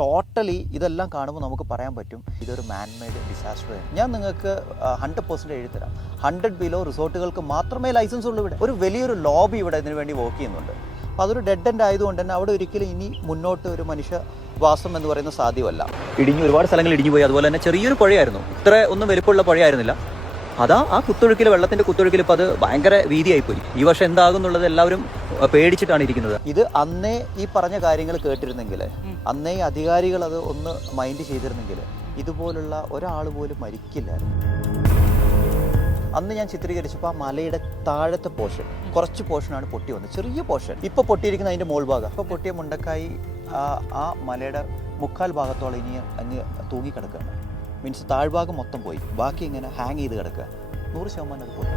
Totally ഇതെല്ലാം കാണുമ്പോൾ നമുക്ക് പറയാൻ പറ്റും ഇതൊരു മാൻമെയ്ഡ് ഡിസാസ്റ്റർ. ഞാൻ നിങ്ങൾക്ക് 100% എഴുതിത്തരാം. 100 ബിലോ റിസോർട്ടുകൾക്ക് മാത്രമേ ലൈസൻസ് ഉള്ളൂ. ഇവിടെ ഒരു വലിയൊരു ലോബി ഇവിടെ ഇതിനു വേണ്ടി വർക്ക് ചെയ്യുന്നുണ്ട്. അപ്പോൾ അതൊരു ഡെഡ് എൻഡ് ആയതുകൊണ്ട് തന്നെ അവിടെ ഒരിക്കലും ഇനി മുന്നോട്ട് ഒരു മനുഷ്യവാസം എന്ന് പറയുന്നത് സാധ്യമല്ല. ഇടിഞ്ഞു, ഒരുപാട് സ്ഥലങ്ങൾ ഇടിഞ്ഞു പോയി. അതുപോലെ തന്നെ ചെറിയൊരു പുഴയായിരുന്നു, ഇത്ര ഒന്നും വലിപ്പമുള്ള പുഴയായിരുന്നില്ല. അതാ ആ കുത്തൊഴുക്കിൽ, വെള്ളത്തിൻ്റെ കുത്തൊഴുക്കിൽ ഇപ്പോൾ അത് ഭയങ്കര വീതിയായിപ്പോയി. ഈ വർഷം എന്താകുന്നുള്ളത് എല്ലാവരും പേടിച്ചിട്ടാണ് ഇരിക്കുന്നത്. ഇത് അന്നേ ഈ പറഞ്ഞ കാര്യങ്ങൾ കേട്ടിരുന്നെങ്കിൽ, അന്നേ അധികാരികൾ അത് ഒന്ന് മൈൻഡ് ചെയ്തിരുന്നെങ്കിൽ ഇതുപോലുള്ള ഒരാൾ പോലും മരിക്കില്ലായിരുന്നു. അന്ന് ഞാൻ ചിത്രീകരിച്ചപ്പോൾ ആ മലയുടെ താഴത്തെ പോർഷൻ, കുറച്ച് പോർഷനാണ് പൊട്ടി വന്നത്, ചെറിയ പോർഷൻ. ഇപ്പോൾ പൊട്ടിയിരിക്കുന്ന അതിൻ്റെ മോൾ ഭാഗം. ഇപ്പോൾ പൊട്ടിയ മുണ്ടക്കായി ആ മലയുടെ 3/4 ഭാഗത്തോളം ഇനി അങ്ങ് തൂങ്ങിക്കിടക്കുകയാണ്. മീൻസ് താഴ്ഭാഗം മൊത്തം പോയി, ബാക്കി ഇങ്ങനെ ഹാങ് ചെയ്ത് കിടക്കുക. 100% അത് പോയി.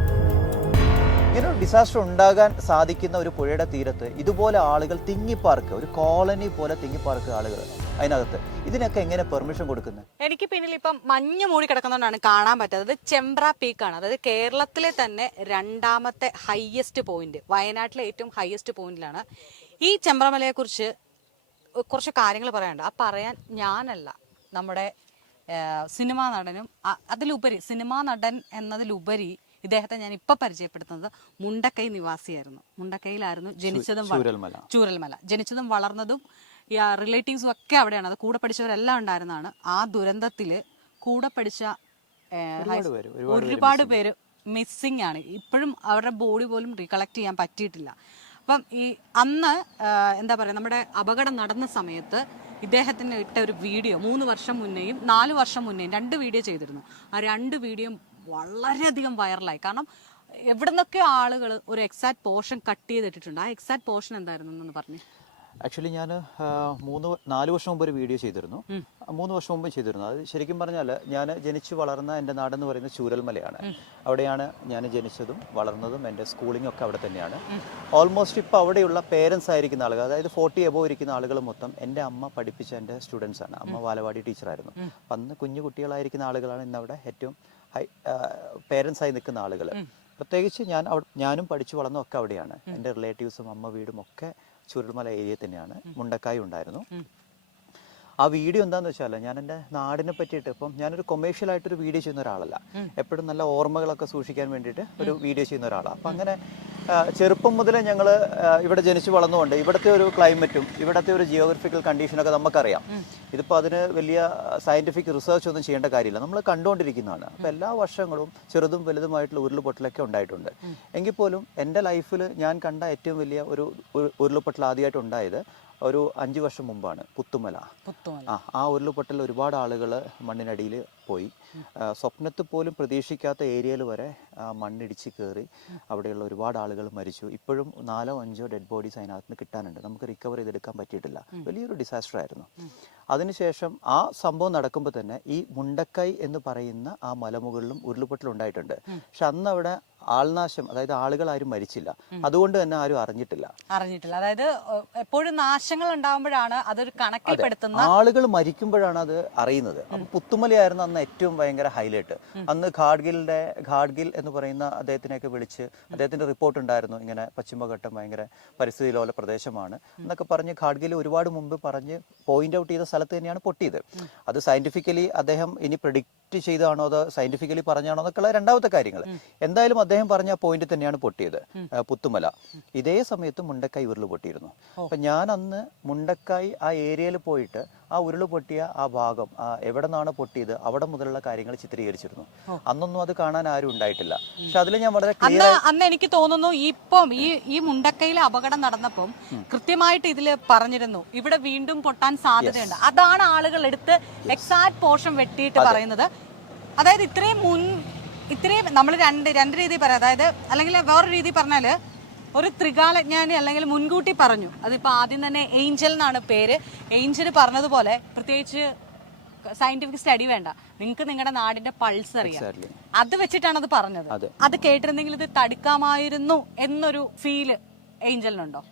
ഇങ്ങനെ ഒരു ഡിസാസ്റ്റർ ഉണ്ടാകാൻ സാധിക്കുന്ന ഒരു പുഴയുടെ തീരത്ത് ഇതുപോലെ ആളുകൾ തിങ്ങിപ്പാർക്ക്, ഒരു കോളനി പോലെ തിങ്ങിപ്പാർക്ക് ആളുകൾ അതിനകത്ത്, ഇതിനൊക്കെ എങ്ങനെ പെർമിഷൻ കൊടുക്കുന്നത്? എനിക്ക് പിന്നിൽ ഇപ്പം മഞ്ഞ് മൂടി കിടക്കുന്നതുകൊണ്ടാണ് കാണാൻ പറ്റാത്തത്. ചെമ്പ്ര പീക്കാണ്, അതായത് കേരളത്തിലെ തന്നെ 2ാമത്തെ ഹയസ്റ്റ് പോയിന്റ്, വയനാട്ടിലെ ഏറ്റവും ഹയസ്റ്റ് പോയിന്റിലാണ്. ഈ ചെമ്പ്രമലയെക്കുറിച്ച് കുറച്ച് കാര്യങ്ങൾ പറയാനുണ്ട്. ആ പറയാൻ ഞാനല്ല, നമ്മുടെ സിനിമാ നടനും, അതിലുപരി സിനിമാ നടൻ എന്നതിലുപരി ഇദ്ദേഹത്തെ ഞാൻ ഇപ്പൊ പരിചയപ്പെടുത്തുന്നത് മുണ്ടക്കൈ നിവാസിയായിരുന്നു. മുണ്ടക്കൈയിലായിരുന്നു ജനിച്ചതും, ചൂരൽമല ജനിച്ചതും വളർന്നതും, റിലേറ്റീവ്സും ഒക്കെ അവിടെയാണ്. അത് കൂടെ പഠിച്ചവരെല്ലാം ഉണ്ടായിരുന്നതാണ്. ആ ദുരന്തത്തില് കൂടെ പഠിച്ച ഒരുപാട് പേര് മിസ്സിംഗ് ആണ്. ഇപ്പോഴും അവരുടെ ബോഡി പോലും റീകളക്ട് ചെയ്യാൻ പറ്റിയിട്ടില്ല. അപ്പം ഈ അന്ന് എന്താ പറയുക, നമ്മുടെ അപകടം നടന്ന സമയത്ത് ഇദ്ദേഹത്തിന് ഇട്ട ഒരു വീഡിയോ 3 വർഷം മുന്നേയും 4 വർഷം മുന്നേയും 2 വീഡിയോ ചെയ്തിരുന്നു. ആ 2 വീഡിയോ വളരെയധികം വൈറലായി. കാരണം എവിടെ നിന്നൊക്കെ ആളുകൾ ഒരു എക്സാക്ട് പോർഷൻ കട്ട് ചെയ്തിട്ടുണ്ട്. ആ എക്സാക്ട് പോർഷൻ എന്തായിരുന്നു എന്ന് പറഞ്ഞു. ആക്ച്വലി ഞാൻ 4 വർഷം മുമ്പ് ഒരു വീഡിയോ ചെയ്തിരുന്നു. 3 വർഷം മുമ്പ് ചെയ്തിരുന്നു. അത് ശരിക്കും പറഞ്ഞാൽ ഞാൻ ജനിച്ചു വളർന്ന എൻ്റെ നാടെന്ന് പറയുന്നത് ചൂരൽമലയാണ്. അവിടെയാണ് ഞാൻ ജനിച്ചതും വളർന്നതും. എൻ്റെ സ്കൂളിംഗ് ഒക്കെ അവിടെ തന്നെയാണ്. ഓൾമോസ്റ്റ് ഇപ്പോൾ അവിടെയുള്ള പേരൻസ് ആയിരിക്കുന്ന ആളുകൾ, അതായത് 40 എബോവ് ഇരിക്കുന്ന ആളുകൾ മൊത്തം എൻ്റെ അമ്മ പഠിപ്പിച്ച എൻ്റെ സ്റ്റുഡൻസാണ്. അമ്മ ബാലവാടി ടീച്ചറായിരുന്നു. അപ്പം അന്ന് കുഞ്ഞു കുട്ടികളായിരിക്കുന്ന ആളുകളാണ് ഇന്നവിടെ ഏറ്റവും പേരൻസ് ആയി നിൽക്കുന്ന ആളുകൾ. പ്രത്യേകിച്ച് ഞാനും പഠിച്ചു വളർന്നതൊക്കെ അവിടെയാണ്. എൻ്റെ റിലേറ്റീവ്സും അമ്മ വീടും ഒക്കെ ചുരുൾമല ഏരിയ തന്നെയാണ്. മുണ്ടക്കായി ഉണ്ടായിരുന്നു. ആ വീഡിയോ എന്താണെന്ന് വെച്ചാൽ, ഞാൻ എൻ്റെ നാടിനെ പറ്റിയിട്ട്, ഇപ്പം ഞാനൊരു കൊമേഴ്ഷ്യലായിട്ടൊരു വീഡിയോ ചെയ്യുന്ന ഒരാളല്ല, എപ്പോഴും നല്ല ഓർമ്മകളൊക്കെ സൂക്ഷിക്കാൻ വേണ്ടിയിട്ട് ഒരു വീഡിയോ ചെയ്യുന്ന ഒരാളാണ്. അപ്പം അങ്ങനെ ചെറുപ്പം മുതലേ ഞങ്ങൾ ഇവിടെ ജനിച്ചു വളർന്നുകൊണ്ട് ഇവിടുത്തെ ഒരു ക്ലൈമറ്റും ഇവിടുത്തെ ഒരു ജിയോഗ്രഫിക്കൽ കണ്ടീഷനൊക്കെ നമുക്കറിയാം. ഇതിപ്പോൾ അതിന് വലിയ സയൻറ്റിഫിക് റിസർച്ച് ഒന്നും ചെയ്യേണ്ട കാര്യമില്ല, നമ്മൾ കണ്ടുകൊണ്ടിരിക്കുന്നതാണ്. അപ്പോൾ എല്ലാ വർഷങ്ങളും ചെറുതും വലുതുമായിട്ടുള്ള ഉരുൾപൊട്ടലൊക്കെ ഉണ്ടായിട്ടുണ്ട്. എങ്കിൽ പോലും എൻ്റെ ലൈഫിൽ ഞാൻ കണ്ട ഏറ്റവും വലിയ ഒരു ഉരുൾപൊട്ടൽ ആദ്യമായിട്ട് ഉണ്ടായത് ഒരു 5 വർഷം മുമ്പാണ്. പുത്തുമല. ആ ഉരുൾപൊട്ടൽ ഒരുപാട് ആളുകൾ മണ്ണിനടിയിൽ പോയി. സ്വപ്നത്തിൽ പോലും പ്രതീക്ഷിക്കാത്ത ഏരിയയിൽ വരെ മണ്ണിടിച്ച് കയറി അവിടെയുള്ള ഒരുപാട് ആളുകൾ മരിച്ചു. ഇപ്പോഴും 4-5 ഡെഡ് ബോഡീസ് അതിനകത്ത് നിന്ന് കിട്ടാനുണ്ട്. നമുക്ക് റിക്കവർ ചെയ്തെടുക്കാൻ പറ്റിയിട്ടില്ല. വലിയൊരു ഡിസാസ്റ്റർ ആയിരുന്നു. അതിനുശേഷം ആ സംഭവം നടക്കുമ്പോൾ തന്നെ ഈ മുണ്ടക്കൈ എന്ന് പറയുന്ന ആ മലമുകളിലും ഉരുൾപൊട്ടൽ ഉണ്ടായിട്ടുണ്ട്. പക്ഷെ അന്ന് അവിടെ ആൾനാശം, അതായത് ആളുകൾ ആരും മരിച്ചില്ല. അതുകൊണ്ട് തന്നെ ആരും അറിഞ്ഞിട്ടില്ല. അതായത് എപ്പോഴും നാശങ്ങൾ ഉണ്ടാകുമ്പോഴാണ് അതൊരു കണക്കിൽപ്പെടുത്തുന്നത്. ആളുകൾ മരിക്കുമ്പോഴാണ് അത് അറിയുന്നത്. അപ്പൊ പുത്തുമലയായിരുന്നു അന്ന് ഏറ്റവും ഭയങ്കര ഹൈലൈറ്റ്. അന്ന് ഘാഡ്ഗിൽ എന്ന് പറയുന്ന അദ്ദേഹത്തിനെയൊക്കെ വിളിച്ച്, അദ്ദേഹത്തിന്റെ റിപ്പോർട്ട് ഉണ്ടായിരുന്നു, ഇങ്ങനെ പശ്ചിമഘട്ടം ഭയങ്കര പരിസ്ഥിതി ലോല പ്രദേശമാണ് എന്നൊക്കെ പറഞ്ഞ് ഘാഡ്ഗിൽ ഒരുപാട് മുമ്പ് പറഞ്ഞ് പോയിന്റ് ഔട്ട് ചെയ്ത സ്ഥലത്ത് തന്നെയാണ് പൊട്ടിയത്. അത് സയന്റിഫിക്കലി അദ്ദേഹം ഇനി പ്രെഡിക്റ്റ് ചെയ്താണോ അതോ സയന്റിഫിക്കലി പറഞ്ഞാണോ എന്നൊക്കെയുള്ള രണ്ടാമത്തെ കാര്യങ്ങൾ. എന്തായാലും അദ്ദേഹം പറഞ്ഞ പോയിന്റ് തന്നെയാണ് പൊട്ടിയത്, പുത്തുമല. ഇതേ സമയത്ത് മുണ്ടക്കായി ഉരുള് പൊട്ടിയിരുന്നു. അപ്പൊ ഞാൻ അന്ന് മുണ്ടക്കായി ആ ഏരിയയിൽ പോയിട്ട് ആ ഉരുള് പൊട്ടിയ ആ ഭാഗം, എവിടെ നിന്നാണ് പൊട്ടിയത്, അവിടെ മുതലുള്ള കാര്യങ്ങൾ ചിത്രീകരിച്ചിരുന്നു. അന്നൊന്നും അത് കാണാൻ ആരും ഉണ്ടായിട്ടില്ല. പക്ഷെ അതിൽ ഞാൻ വളരെ അന്ന് എനിക്ക് തോന്നുന്നു ഇപ്പം ഈ മുണ്ടക്കയിലെ അപകടം നടന്നപ്പം കൃത്യമായിട്ട് ഇതില് പറഞ്ഞിരുന്നു ഇവിടെ വീണ്ടും പൊട്ടാൻ സാധ്യതയുണ്ട്. അതാണ് ആളുകൾ എടുത്ത് എക്സാക്ട് പോർഷൻ വെട്ടിയിട്ട് പറയുന്നത്. അതായത് ഇത്രയും നമ്മൾ രണ്ട് രീതി പറയാം. അതായത് അല്ലെങ്കിൽ വേറൊരു രീതി പറഞ്ഞാല് ഒരു ത്രികാലജ്ഞാനി അല്ലെങ്കിൽ മുൻകൂട്ടി പറഞ്ഞു. അതിപ്പോ ആദ്യം തന്നെ ഏഞ്ചൽ എന്നാണ് പേര്. ഏഞ്ചൽ പറഞ്ഞതുപോലെ പ്രത്യേകിച്ച് സയന്റിഫിക് സ്റ്റഡി വേണ്ട, നിങ്ങൾക്ക് നിങ്ങളുടെ നാടിന്റെ പൾസ് അറിയാം. അത് വെച്ചിട്ടാണ് അത് പറഞ്ഞത്. അത് കേട്ടിരുന്നെങ്കിൽ ഇത് തടുക്കാമായിരുന്നു എന്നൊരു ഫീല് ഏഞ്ചലിനുണ്ടോ?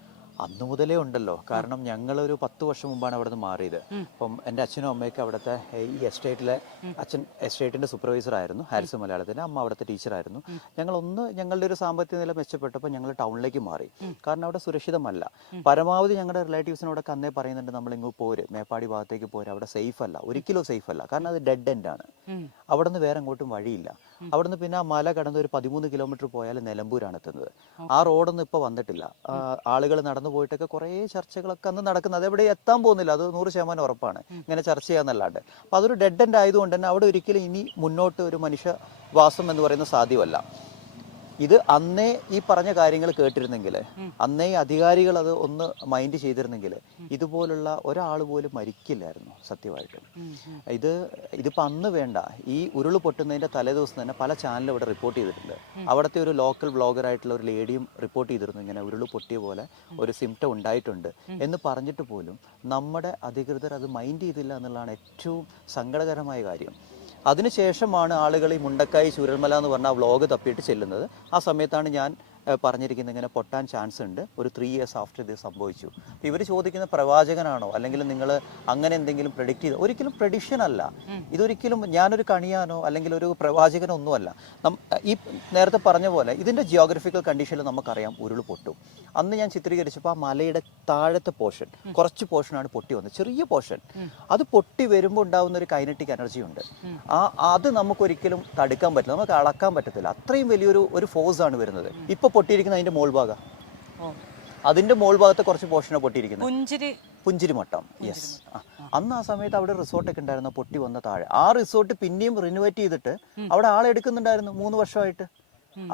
അന്നു മുതലേ ഉണ്ടല്ലോ. കാരണം ഞങ്ങളൊരു 10 വർഷം മുമ്പാണ് അവിടെ നിന്ന് മാറിയത്. അപ്പം എൻ്റെ അച്ഛനും അമ്മയൊക്കെ അവിടുത്തെ ഈ എസ്റ്റേറ്റിലെ അച്ഛൻ എസ്റ്റേറ്റിൻ്റെ സൂപ്പർവൈസർ ആയിരുന്നു, ഹാരിസ് മലയാളത്തിൻ്റെ. അമ്മ അവിടുത്തെ ടീച്ചറായിരുന്നു. ഞങ്ങളുടെ ഒരു സാമ്പത്തിക നില മെച്ചപ്പെട്ടപ്പോൾ ഞങ്ങൾ ടൗണിലേക്ക് മാറി. കാരണം അവിടെ സുരക്ഷിതമല്ല. പരമാവധി ഞങ്ങളുടെ റിലേറ്റീവ്സിനോടൊക്കെ അന്നേ പറയുന്നുണ്ട്, നമ്മൾ ഇങ്ങ് പോര്, മേപ്പാടി ഭാഗത്തേക്ക് പോര്, അവിടെ സേഫ് അല്ല, ഒരിക്കലും സേഫ് അല്ല. കാരണം അത് ഡെഡ് എൻഡ് ആണ്. അവിടെ നിന്ന് വേറെ എങ്ങോട്ടും വഴിയില്ല. അവിടെ നിന്ന് പിന്നെ ആ മല കടന്ന് ഒരു 13 കിലോമീറ്റർ പോയാൽ നിലമ്പൂരാണ് എത്തുന്നത്. ആ റോഡൊന്നും ഇപ്പോൾ വന്നിട്ടില്ല. ആളുകൾ നടന്നു പോയിട്ടൊക്കെ കുറേ ചർച്ചകളൊക്കെ അന്ന് നടക്കുന്നത്, അതെവിടെ എത്താൻ പോകുന്നില്ല, അത് 100% ഉറപ്പാണ്, ഇങ്ങനെ ചർച്ച ചെയ്യാന്നല്ലാണ്ട്. അപ്പം അതൊരു ഡെഡ് എൻഡ് ആയതുകൊണ്ട് തന്നെ അവിടെ ഒരിക്കലും ഇനി മുന്നോട്ട് ഒരു മനുഷ്യവാസം എന്ന് പറയുന്നത് സാധ്യമല്ല. ഇത് അന്നേ ഈ പറഞ്ഞ കാര്യങ്ങൾ കേട്ടിരുന്നെങ്കിൽ, അന്നേ അധികാരികൾ അത് ഒന്ന് മൈൻഡ് ചെയ്തിരുന്നെങ്കിൽ ഇതുപോലുള്ള ഒരാൾ പോലും മരിക്കില്ലായിരുന്നു സത്യമായിട്ടും. ഇതിപ്പോൾ അന്ന് വേണ്ട, ഈ ഉരുൾ പൊട്ടുന്നതിൻ്റെ തലേദിവസം തന്നെ പല ചാനലും ഇവിടെ റിപ്പോർട്ട് ചെയ്തിട്ടുണ്ട്. അവിടുത്തെ ഒരു ലോക്കൽ ബ്ലോഗറായിട്ടുള്ള ഒരു ലേഡിയും റിപ്പോർട്ട് ചെയ്തിരുന്നു, ഇങ്ങനെ ഉരുൾ പൊട്ടിയ പോലെ ഒരു സിംറ്റം ഉണ്ടായിട്ടുണ്ട് എന്ന് പറഞ്ഞിട്ട് പോലും നമ്മുടെ അധികൃതർ അത് മൈൻഡ് ചെയ്തില്ല എന്നുള്ളതാണ് ഏറ്റവും സങ്കടകരമായ കാര്യം. അതിനുശേഷമാണ് ആളുകൾ ഈ മുണ്ടക്കായി ചൂരൽമല എന്ന് പറഞ്ഞ ആ വ്ളോഗ് തപ്പിയിട്ട് ചെല്ലുന്നത്. ആ സമയത്താണ് ഞാൻ പറഞ്ഞിരിക്കുന്നത് ഇങ്ങനെ പൊട്ടാൻ ചാൻസ് ഉണ്ട്, ഒരു 3 years ആഫ്റ്റർ ഇത് സംഭവിച്ചു. ഇവർ ചോദിക്കുന്ന പ്രവാചകനാണോ അല്ലെങ്കിൽ നിങ്ങൾ അങ്ങനെ എന്തെങ്കിലും പ്രെഡിക്റ്റ് ചെയ്ത്? ഒരിക്കലും പ്രെഡിക്ഷൻ അല്ല ഇതൊരിക്കലും. ഞാനൊരു കണിയാനോ അല്ലെങ്കിൽ ഒരു പ്രവാചകനോ ഒന്നുമല്ല. ഈ നേരത്തെ പറഞ്ഞ പോലെ ഇതിൻ്റെ ജിയോഗ്രഫിക്കൽ കണ്ടീഷനിൽ നമുക്കറിയാം ഉരുൾ പൊട്ടും. അന്ന് ഞാൻ ചിത്രീകരിച്ചപ്പോൾ ആ മലയുടെ താഴത്തെ പോർഷൻ, കുറച്ച് പോർഷനാണ് പൊട്ടി വന്നത്, ചെറിയ പോർഷൻ. അത് പൊട്ടി വരുമ്പോൾ ഉണ്ടാകുന്ന ഒരു കൈനറ്റിക് എനർജി ഉണ്ട്. അത് നമുക്കൊരിക്കലും തടുക്കാൻ പറ്റില്ല, നമുക്ക് അളക്കാൻ പറ്റത്തില്ല. അത്രയും വലിയൊരു ഫോഴ്സാണ് വരുന്നത്. ഇപ്പോൾ പൊട്ടിയിരിക്കുന്ന അതിന്റെ മോൾ ഭാഗം, അതിന്റെ മോൾ ഭാഗത്തെ കുറച്ച് പോർഷനാണ് പൊട്ടിയിരിക്കുന്നത്, പുഞ്ചിരി മട്ടം. യെസ്. അന്ന് ആ സമയത്ത് അവിടെ റിസോർട്ടൊക്കെ ഉണ്ടായിരുന്നു, പൊട്ടി വന്ന താഴെ. ആ റിസോർട്ട് പിന്നെയും റിനോവേറ്റ് ചെയ്തിട്ട് അവിടെ ആളെ എടുക്കുന്നുണ്ടായിരുന്നു 3 വർഷമായിട്ട്.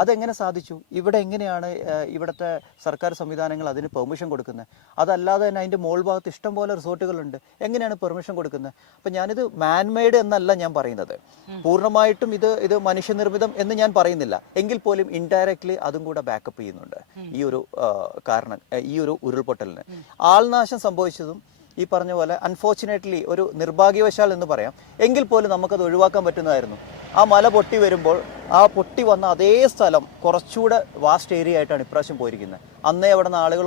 അതെങ്ങനെ സാധിച്ചു? ഇവിടെ എങ്ങനെയാണ് ഇവിടുത്തെ സർക്കാർ സംവിധാനങ്ങൾ അതിന് പെർമിഷൻ കൊടുക്കുന്നത്? അതല്ലാതെ തന്നെ അതിൻ്റെ മോൾ ഭാഗത്ത് ഇഷ്ടം പോലെ റിസോർട്ടുകളുണ്ട്, എങ്ങനെയാണ് പെർമിഷൻ കൊടുക്കുന്നത്? അപ്പം ഞാനിത് മാൻമെയ്ഡ് എന്നല്ല ഞാൻ പറയുന്നത്, പൂർണ്ണമായിട്ടും ഇത് മനുഷ്യനിർമ്മിതം എന്ന് ഞാൻ പറയുന്നില്ല. എങ്കിൽ പോലും ഇൻഡയറക്ട്ലി അതും കൂടെ ബാക്കപ്പ് ചെയ്യുന്നുണ്ട് ഈ ഒരു കാരണം, ഈ ഒരു ഉരുൾപൊട്ടലിന്. ആൾനാശം സംഭവിച്ചതും ഈ പറഞ്ഞ പോലെ അൺഫോർച്ചുനേറ്റ്ലി ഒരു നിർഭാഗ്യവശാൽ എന്ന് പറയാം, എങ്കിൽ പോലും നമുക്കത് ഒഴിവാക്കാൻ പറ്റുന്നതായിരുന്നു. ആ മല പൊട്ടി വരുമ്പോൾ ആ പൊട്ടി വന്ന അതേ സ്ഥലം കുറച്ചുകൂടെ വാസ്റ്റ് ഏരിയ ആയിട്ടാണ് ഇപ്രാവശ്യം പോയിരിക്കുന്നത്. അന്നേ അവിടെ നിന്ന് ആളുകൾ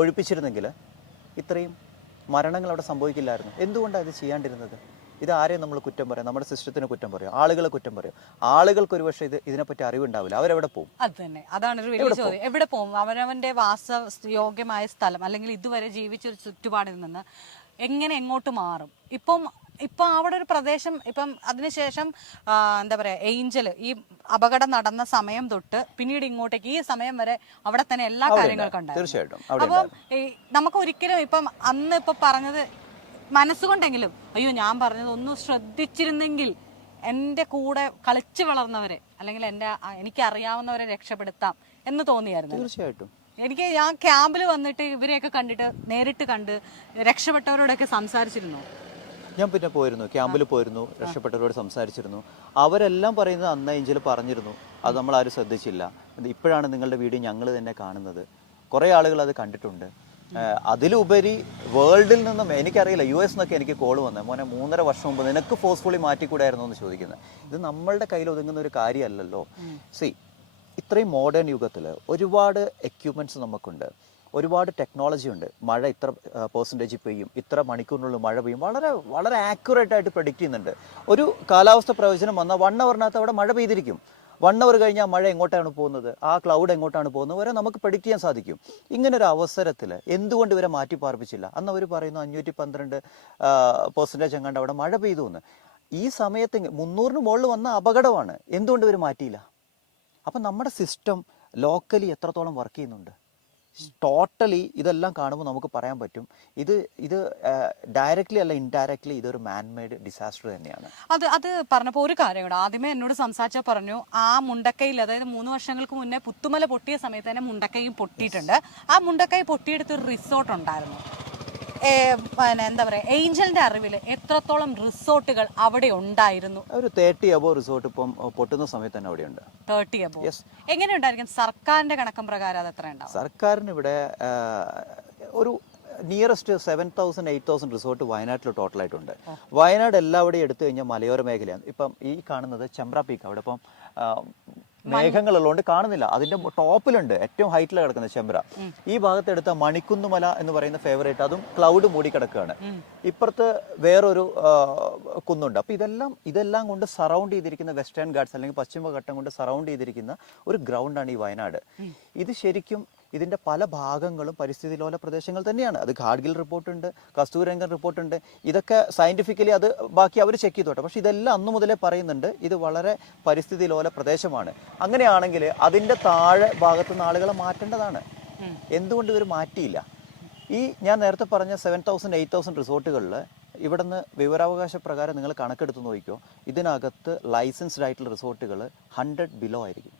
ഒഴിപ്പിച്ചിരുന്നെങ്കിൽ ഇത്രയും മരണങ്ങൾ അവിടെ സംഭവിക്കില്ലായിരുന്നു. എന്തുകൊണ്ടാണ് ഇത് ചെയ്യാണ്ടിരുന്നത്? ഇത് ആരെയും നമ്മൾ കുറ്റം പറയാം, നമ്മുടെ സിസ്റ്റത്തിന് കുറ്റം പറയും, ആളുകളെ കുറ്റം പറയും. ആളുകൾക്ക് ഒരുപക്ഷെ ഇതിനെപ്പറ്റി അറിവുണ്ടാവില്ല, അവരെവിടെ പോകും? അത് തന്നെ, അതാണ് ഒരു വലിയ ചോദ്യം. എവിടെ പോകും? അവനവന്റെ വാസയോഗ്യമായ സ്ഥലം അല്ലെങ്കിൽ ഇതുവരെ ജീവിച്ചൊരു ചുറ്റുപാടിൽ നിന്ന് എങ്ങനെ എങ്ങോട്ട് മാറും? ഇപ്പം അവിടെ ഒരു പ്രദേശം, ഇപ്പം അതിനുശേഷം എന്താ പറയാ, ഏഞ്ചൽ ഈ അപകടം നടന്ന സമയം തൊട്ട് പിന്നീട് ഇങ്ങോട്ടേക്ക് ഈ സമയം വരെ അവിടെ തന്നെ എല്ലാ കാര്യങ്ങൾക്കും ഉണ്ടായിരുന്നു. അപ്പം നമുക്ക് ഒരിക്കലും ഇപ്പം അന്ന് ഇപ്പൊ പറഞ്ഞത് മനസ്സുകൊണ്ടെങ്കിലും അയ്യോ ഞാൻ പറഞ്ഞത് ഒന്ന് ശ്രദ്ധിച്ചിരുന്നെങ്കിൽ എൻ്റെ കൂടെ കളിച്ചു വളർന്നവരെ അല്ലെങ്കിൽ എനിക്ക് അറിയാവുന്നവരെ രക്ഷപ്പെടുത്താം എന്ന് തോന്നിയായിരുന്നു. തീർച്ചയായിട്ടും. ഞാൻ ക്യാമ്പിൽ വന്നിട്ട് ഇവരെയൊക്കെ കണ്ടിട്ട് നേരിട്ട് കണ്ട് രക്ഷപ്പെട്ടവരോടൊക്കെ സംസാരിച്ചിരുന്നു. ഞാൻ പിന്നെ പോയിരുന്നു, ക്യാമ്പിൽ പോയിരുന്നു, രക്ഷപ്പെട്ടവരോട് സംസാരിച്ചിരുന്നു. അവരെല്ലാം പറയുന്നത് അന്ന് ഏഞ്ചൽ പറഞ്ഞിരുന്നു, അത് നമ്മൾ ആരും ശ്രദ്ധിച്ചില്ല. ഇപ്പോഴാണ് നിങ്ങളുടെ വീഡിയോ ഞങ്ങൾ തന്നെ കാണുന്നത്. കുറേ ആളുകൾ അത് കണ്ടിട്ടുണ്ട്. അതിലുപരി വേൾഡിൽ നിന്നും എനിക്കറിയില്ല, US എന്നൊക്കെ എനിക്ക് കോൾ വന്നത്, മോനെ 3.5 വർഷം മുമ്പ് നിനക്ക് ഫോഴ്സ്ഫുള്ളി മാറ്റിക്കൂടായിരുന്നു എന്ന് ചോദിക്കുന്നത്. ഇത് നമ്മളുടെ കയ്യിൽ ഒതുങ്ങുന്ന ഒരു കാര്യമല്ലല്ലോ. ഇത്രയും മോഡേൺ യുഗത്തിൽ ഒരുപാട് എക്യുപ്മെൻറ്റ്സ് നമുക്കുണ്ട്, ഒരുപാട് ടെക്നോളജി ഉണ്ട്. മഴ ഇത്ര പെർസെൻറ്റേജ് പെയ്യും, ഇത്ര മണിക്കൂറിനുള്ളിൽ മഴ പെയ്യും, വളരെ വളരെ ആക്യുറേറ്റ് ആയിട്ട് പ്രഡിക്റ്റ് ചെയ്യുന്നുണ്ട്. ഒരു കാലാവസ്ഥ പ്രവചനം വന്നാൽ 1 അവറിനകത്ത് അവിടെ മഴ പെയ്തിരിക്കും. 1 അവർ കഴിഞ്ഞാൽ മഴ എങ്ങോട്ടാണ് പോകുന്നത്, ആ ക്ലൗഡ് എങ്ങോട്ടാണ് പോകുന്നത് വരെ നമുക്ക് പ്രഡിക്റ്റ് ചെയ്യാൻ സാധിക്കും. ഇങ്ങനൊരു അവസരത്തിൽ എന്തുകൊണ്ട് ഇവരെ മാറ്റി പാർപ്പിച്ചില്ല? അന്ന് അവർ പറയുന്നു 512% എങ്ങാണ്ട് അവിടെ മഴ പെയ്തു എന്ന്. ഈ സമയത്ത് 300-ന് മുകളിൽ വന്ന അപകടമാണ്. എന്തുകൊണ്ട് ഇവർ മാറ്റിയില്ല? അപ്പം നമ്മുടെ സിസ്റ്റം ലോക്കലി എത്രത്തോളം വർക്ക് ചെയ്യുന്നുണ്ട്? ടോട്ടലി ഇതെല്ലാം കാണുമ്പോൾ നമുക്ക് പറയാൻ പറ്റും ഇത് ഡയറക്ട്ലി അല്ല ഇൻഡയറക്ട്ലി ഇതൊരു മാൻമെയ്ഡ് ഡിസാസ്റ്റർ തന്നെയാണ്. അത് പറഞ്ഞപ്പോൾ ഒരു കാര്യം കൂടെ ആദ്യമേ എന്നോട് സംസാരിച്ചാൽ പറഞ്ഞു, ആ മുണ്ടക്കയിൽ അതായത് 3 വർഷങ്ങൾക്ക് മുന്നേ പുത്തുമല പൊട്ടിയ സമയത്ത് തന്നെ മുണ്ടക്കയും പൊട്ടിയിട്ടുണ്ട്. ആ മുണ്ടക്കൈ പൊട്ടിയെടുത്തൊരു റിസോർട്ട് ഉണ്ടായിരുന്നു. എന്താ പറയാ, ഏഞ്ചലിന്റെ അറിവിൽ എത്രത്തോളം റിസോർട്ടുകൾ അവിടെ ഉണ്ടായിരുന്നു? ഒരു 30 above റിസോർട്ട് ഇപ്പം പൊട്ടുന്ന സമയത്ത് തന്നെ അവിടെയുണ്ട്. 30 above. എങ്ങനെ ഉണ്ടായിരിക്കും? സർക്കാരിന്റെ കണക്കും പ്രകാരം അത് എത്ര ഉണ്ടാവും? സർക്കാരിന് ഇവിടെ ഒരു നിയറസ്റ്റ് 7,000-8,000 റിസോർട്ട് വയനാട്ടിൽ ടോട്ടലായിട്ടുണ്ട്. വയനാട് എല്ലാവിടെയും എടുത്തു കഴിഞ്ഞാൽ മലയോര മേഖലയാണ്. ഇപ്പം ഈ കാണുന്നത് ചെമ്പ്ര പീക്ക്, അവിടെ ഇപ്പം മേഘങ്ങളുള്ളതുകൊണ്ട് കാണുന്നില്ല. അതിന്റെ ടോപ്പിലുണ്ട്, ഏറ്റവും ഹൈറ്റിൽ കിടക്കുന്ന ചെമ്പ്ര. ഈ ഭാഗത്തെടുത്ത മണിക്കുന്നുമല എന്ന് പറയുന്ന ഫേവറേറ്റ്, അതും ക്ലൗഡ് മൂടി കിടക്കുകയാണ്. ഇപ്പുറത്ത് വേറൊരു കുന്നുണ്ട്. അപ്പൊ ഇതെല്ലാം കൊണ്ട് സറൗണ്ട് ചെയ്തിരിക്കുന്ന വെസ്റ്റേൺ ഗാർഡ്സ് അല്ലെങ്കിൽ പശ്ചിമഘട്ടം കൊണ്ട് സറൗണ്ട് ചെയ്തിരിക്കുന്ന ഒരു ഗ്രൗണ്ടാണ് ഈ വയനാട്. ഇത് ശരിക്കും ഇതിന്റെ പല ഭാഗങ്ങളും പരിസ്ഥിതി ലോല പ്രദേശങ്ങൾ തന്നെയാണ്. അത് ഗാഡ്ഗിൽ റിപ്പോർട്ടുണ്ട്, കസ്തൂരംഗൻ റിപ്പോർട്ടുണ്ട്. ഇതൊക്കെ സയന്റിഫിക്കലി അത് ബാക്കി അവർ ചെക്ക് ചെയ്തോട്ടെ. പക്ഷെ ഇതെല്ലാം അന്നു മുതലേ പറയുന്നുണ്ട് ഇത് വളരെ പരിസ്ഥിതി ലോല പ്രദേശമാണ്. അങ്ങനെയാണെങ്കിൽ അതിന്റെ താഴെ ഭാഗത്തുനിന്ന് ആളുകളെ മാറ്റേണ്ടതാണ്. എന്തുകൊണ്ട് ഇവർ മാറ്റിയില്ല? ഈ ഞാൻ നേരത്തെ പറഞ്ഞ 7,000 8,000 റിസോർട്ടുകളിൽ ഇവിടുന്ന് വിവരാവകാശ പ്രകാരം നിങ്ങൾ കണക്കെടുത്ത് നോക്കിക്കോ, ഇതിനകത്ത് ലൈസൻസ്ഡ് ആയിട്ടുള്ള റിസോർട്ടുകൾ 100 ബിലോ ആയിരിക്കും.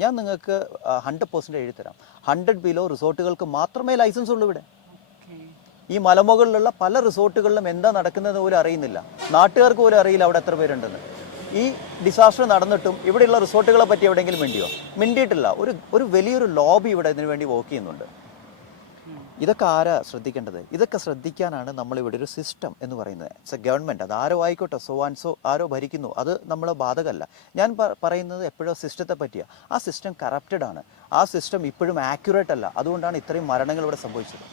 ഞാൻ നിങ്ങൾക്ക് 100% എഴുതിത്തരാം. 100 ബിലോ റിസോർട്ടുകൾക്ക് മാത്രമേ ലൈസൻസ് ഉള്ളൂ ഇവിടെ. ഈ മലമുകളിലുള്ള പല റിസോർട്ടുകളിലും എന്താ നടക്കുന്നത് പോലും അറിയുന്നില്ല. നാട്ടുകാർക്ക് പോലും അറിയില്ല അവിടെ എത്ര പേരുണ്ടെന്ന്. ഈ ഡിസാസ്റ്റർ നടന്നിട്ടും ഇവിടെയുള്ള റിസോർട്ടുകളെ പറ്റി എവിടെയെങ്കിലും മിണ്ടിയിട്ടില്ല. ഒരു വലിയൊരു ലോബി ഇവിടെ ഇതിനു വേണ്ടി വർക്ക് ചെയ്യുന്നുണ്ട്. ഇതൊക്കെ ആരാ ശ്രദ്ധിക്കേണ്ടത്? ഇതൊക്കെ ശ്രദ്ധിക്കാനാണ് നമ്മളിവിടെ ഒരു സിസ്റ്റം എന്ന് പറയുന്നത്. It's A government. അത് ആരോ ആയിക്കോട്ടെ, സോ ആൻഡ് സോ ആരോ ഭരിക്കുന്നു, അത് നമ്മളെ ബാധകമല്ല. ഞാൻ പറയുന്നത് എപ്പോഴും സിസ്റ്റത്തെ പറ്റിയാണ്. ആ സിസ്റ്റം കറപ്റ്റഡ് ആണ്. ആ സിസ്റ്റം ഇപ്പോഴും ആക്യുറേറ്റ് അല്ല. അതുകൊണ്ടാണ് ഇത്രയും മരണങ്ങൾ ഇവിടെ സംഭവിച്ചത്.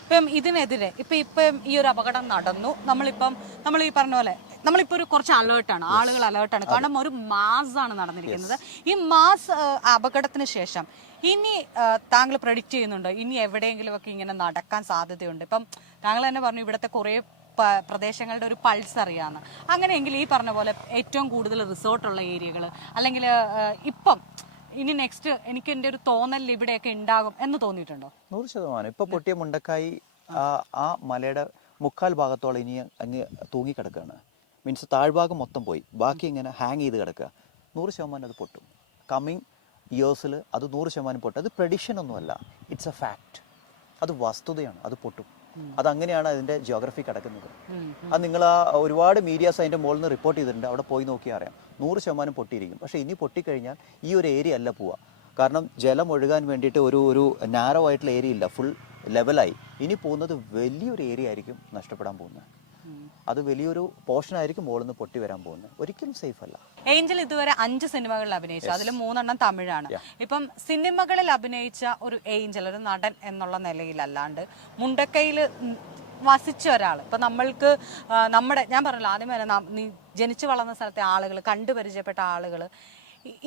ഇപ്പം ഇതിനെതിരെ ഇപ്പം ഈ ഒരു അപകടം നടന്നു, നമ്മൾ ഈ പറഞ്ഞ പോലെ നമ്മളിപ്പോൾ ഒരു കുറച്ച് അലേർട്ടാണ്, ആളുകൾ അലേർട്ടാണ്. കാരണം ഒരു മാസാണ് നടന്നിരിക്കുന്നത്. ഈ മാസ് അപകടത്തിന് ശേഷം ഇനി താങ്കൾ പ്രഡിക്റ്റ് ചെയ്യുന്നുണ്ടോ ഇനി എവിടെയെങ്കിലും ഒക്കെ ഇങ്ങനെ നടക്കാൻ സാധ്യതയുണ്ട്? ഇപ്പം താങ്കൾ തന്നെ പറഞ്ഞു ഇവിടുത്തെ കുറേ പ്രദേശങ്ങളുടെ ഒരു പൾസ് അറിയാമെന്ന്. അങ്ങനെയെങ്കിൽ ഈ പറഞ്ഞ പോലെ ഏറ്റവും കൂടുതൽ റിസോർട്ടുള്ള ഏരിയകൾ അല്ലെങ്കിൽ ഇപ്പം ഇനി നെക്സ്റ്റ് എനിക്ക് എൻ്റെ ഒരു തോന്നൽ ഇവിടെയൊക്കെ ഉണ്ടാകും എന്ന് തോന്നിയിട്ടുണ്ടോ? 100%. ഇപ്പൊ പൊട്ടിയ മുണ്ടക്കായി ആ മലയുടെ മുക്കാൽ ഭാഗത്തോളം ഇനി അങ്ങ് തൂങ്ങിക്കിടക്കുകയാണ്. മീൻസ് താഴ്ഭാഗം മൊത്തം പോയി, ബാക്കി ഇങ്ങനെ ഹാങ് ചെയ്ത് കിടക്കുക. 100% അത് പൊട്ടും. കമ്മിങ് ഇയേഴ്സിൽ അത് 100% പൊട്ടും. അത് പ്രഡിക്ഷൻ ഒന്നുമല്ല, ഇറ്റ്സ് എ ഫാക്ട്. അത് വസ്തുതയാണ്, അത് പൊട്ടും. അതങ്ങനെയാണ് അതിൻ്റെ ജിയോഗ്രഫി കിടക്കുന്നത്. അത് നിങ്ങൾ ഒരുപാട് മീഡിയാസ് അതിൻ്റെ മുകളിൽ നിന്ന് റിപ്പോർട്ട് ചെയ്തിട്ടുണ്ട്. അവിടെ പോയി നോക്കിയാൽ അറിയാം 100% പൊട്ടിയിരിക്കും. പക്ഷേ ഇനി പൊട്ടിക്കഴിഞ്ഞാൽ ഈ ഒരു ഏരിയ അല്ല പോവുക. കാരണം ജലം ഒഴുകാൻ വേണ്ടിയിട്ട് ഒരു നാരോ ആയിട്ടുള്ള ഏരിയ ഇല്ല, ഫുൾ ലെവലായി. ഇനി പോകുന്നത് വലിയൊരു ഏരിയ ആയിരിക്കും നഷ്ടപ്പെടാൻ പോകുന്നത്. അത് വലിയൊരു പോർഷൻ ആയിരിക്കും മുകളിൽ നിന്ന് പൊട്ടി വരാൻ പോകുന്നത്. ഒരിക്കലും സേഫ് അല്ല. ഏഞ്ചൽ ഇതുവരെ 5 സിനിമകളിൽ അഭിനയിച്ചു, അതിൽ 3 തമിഴാണ്. ഇപ്പം സിനിമകളിൽ അഭിനയിച്ച ഒരു ഏഞ്ചൽ, ഒരു നടൻ എന്നുള്ള നിലയിലല്ലാണ്ട് മുണ്ടക്കയിൽ വസിച്ച ഒരാൾ, ഇപ്പൊ നമ്മൾക്ക് ഞാൻ പറഞ്ഞല്ലോ ആദ്യമേ തന്നെ ജനിച്ചു വളർന്ന സ്ഥലത്തെ ആളുകൾ, കണ്ടുപരിചയപ്പെട്ട ആളുകൾ,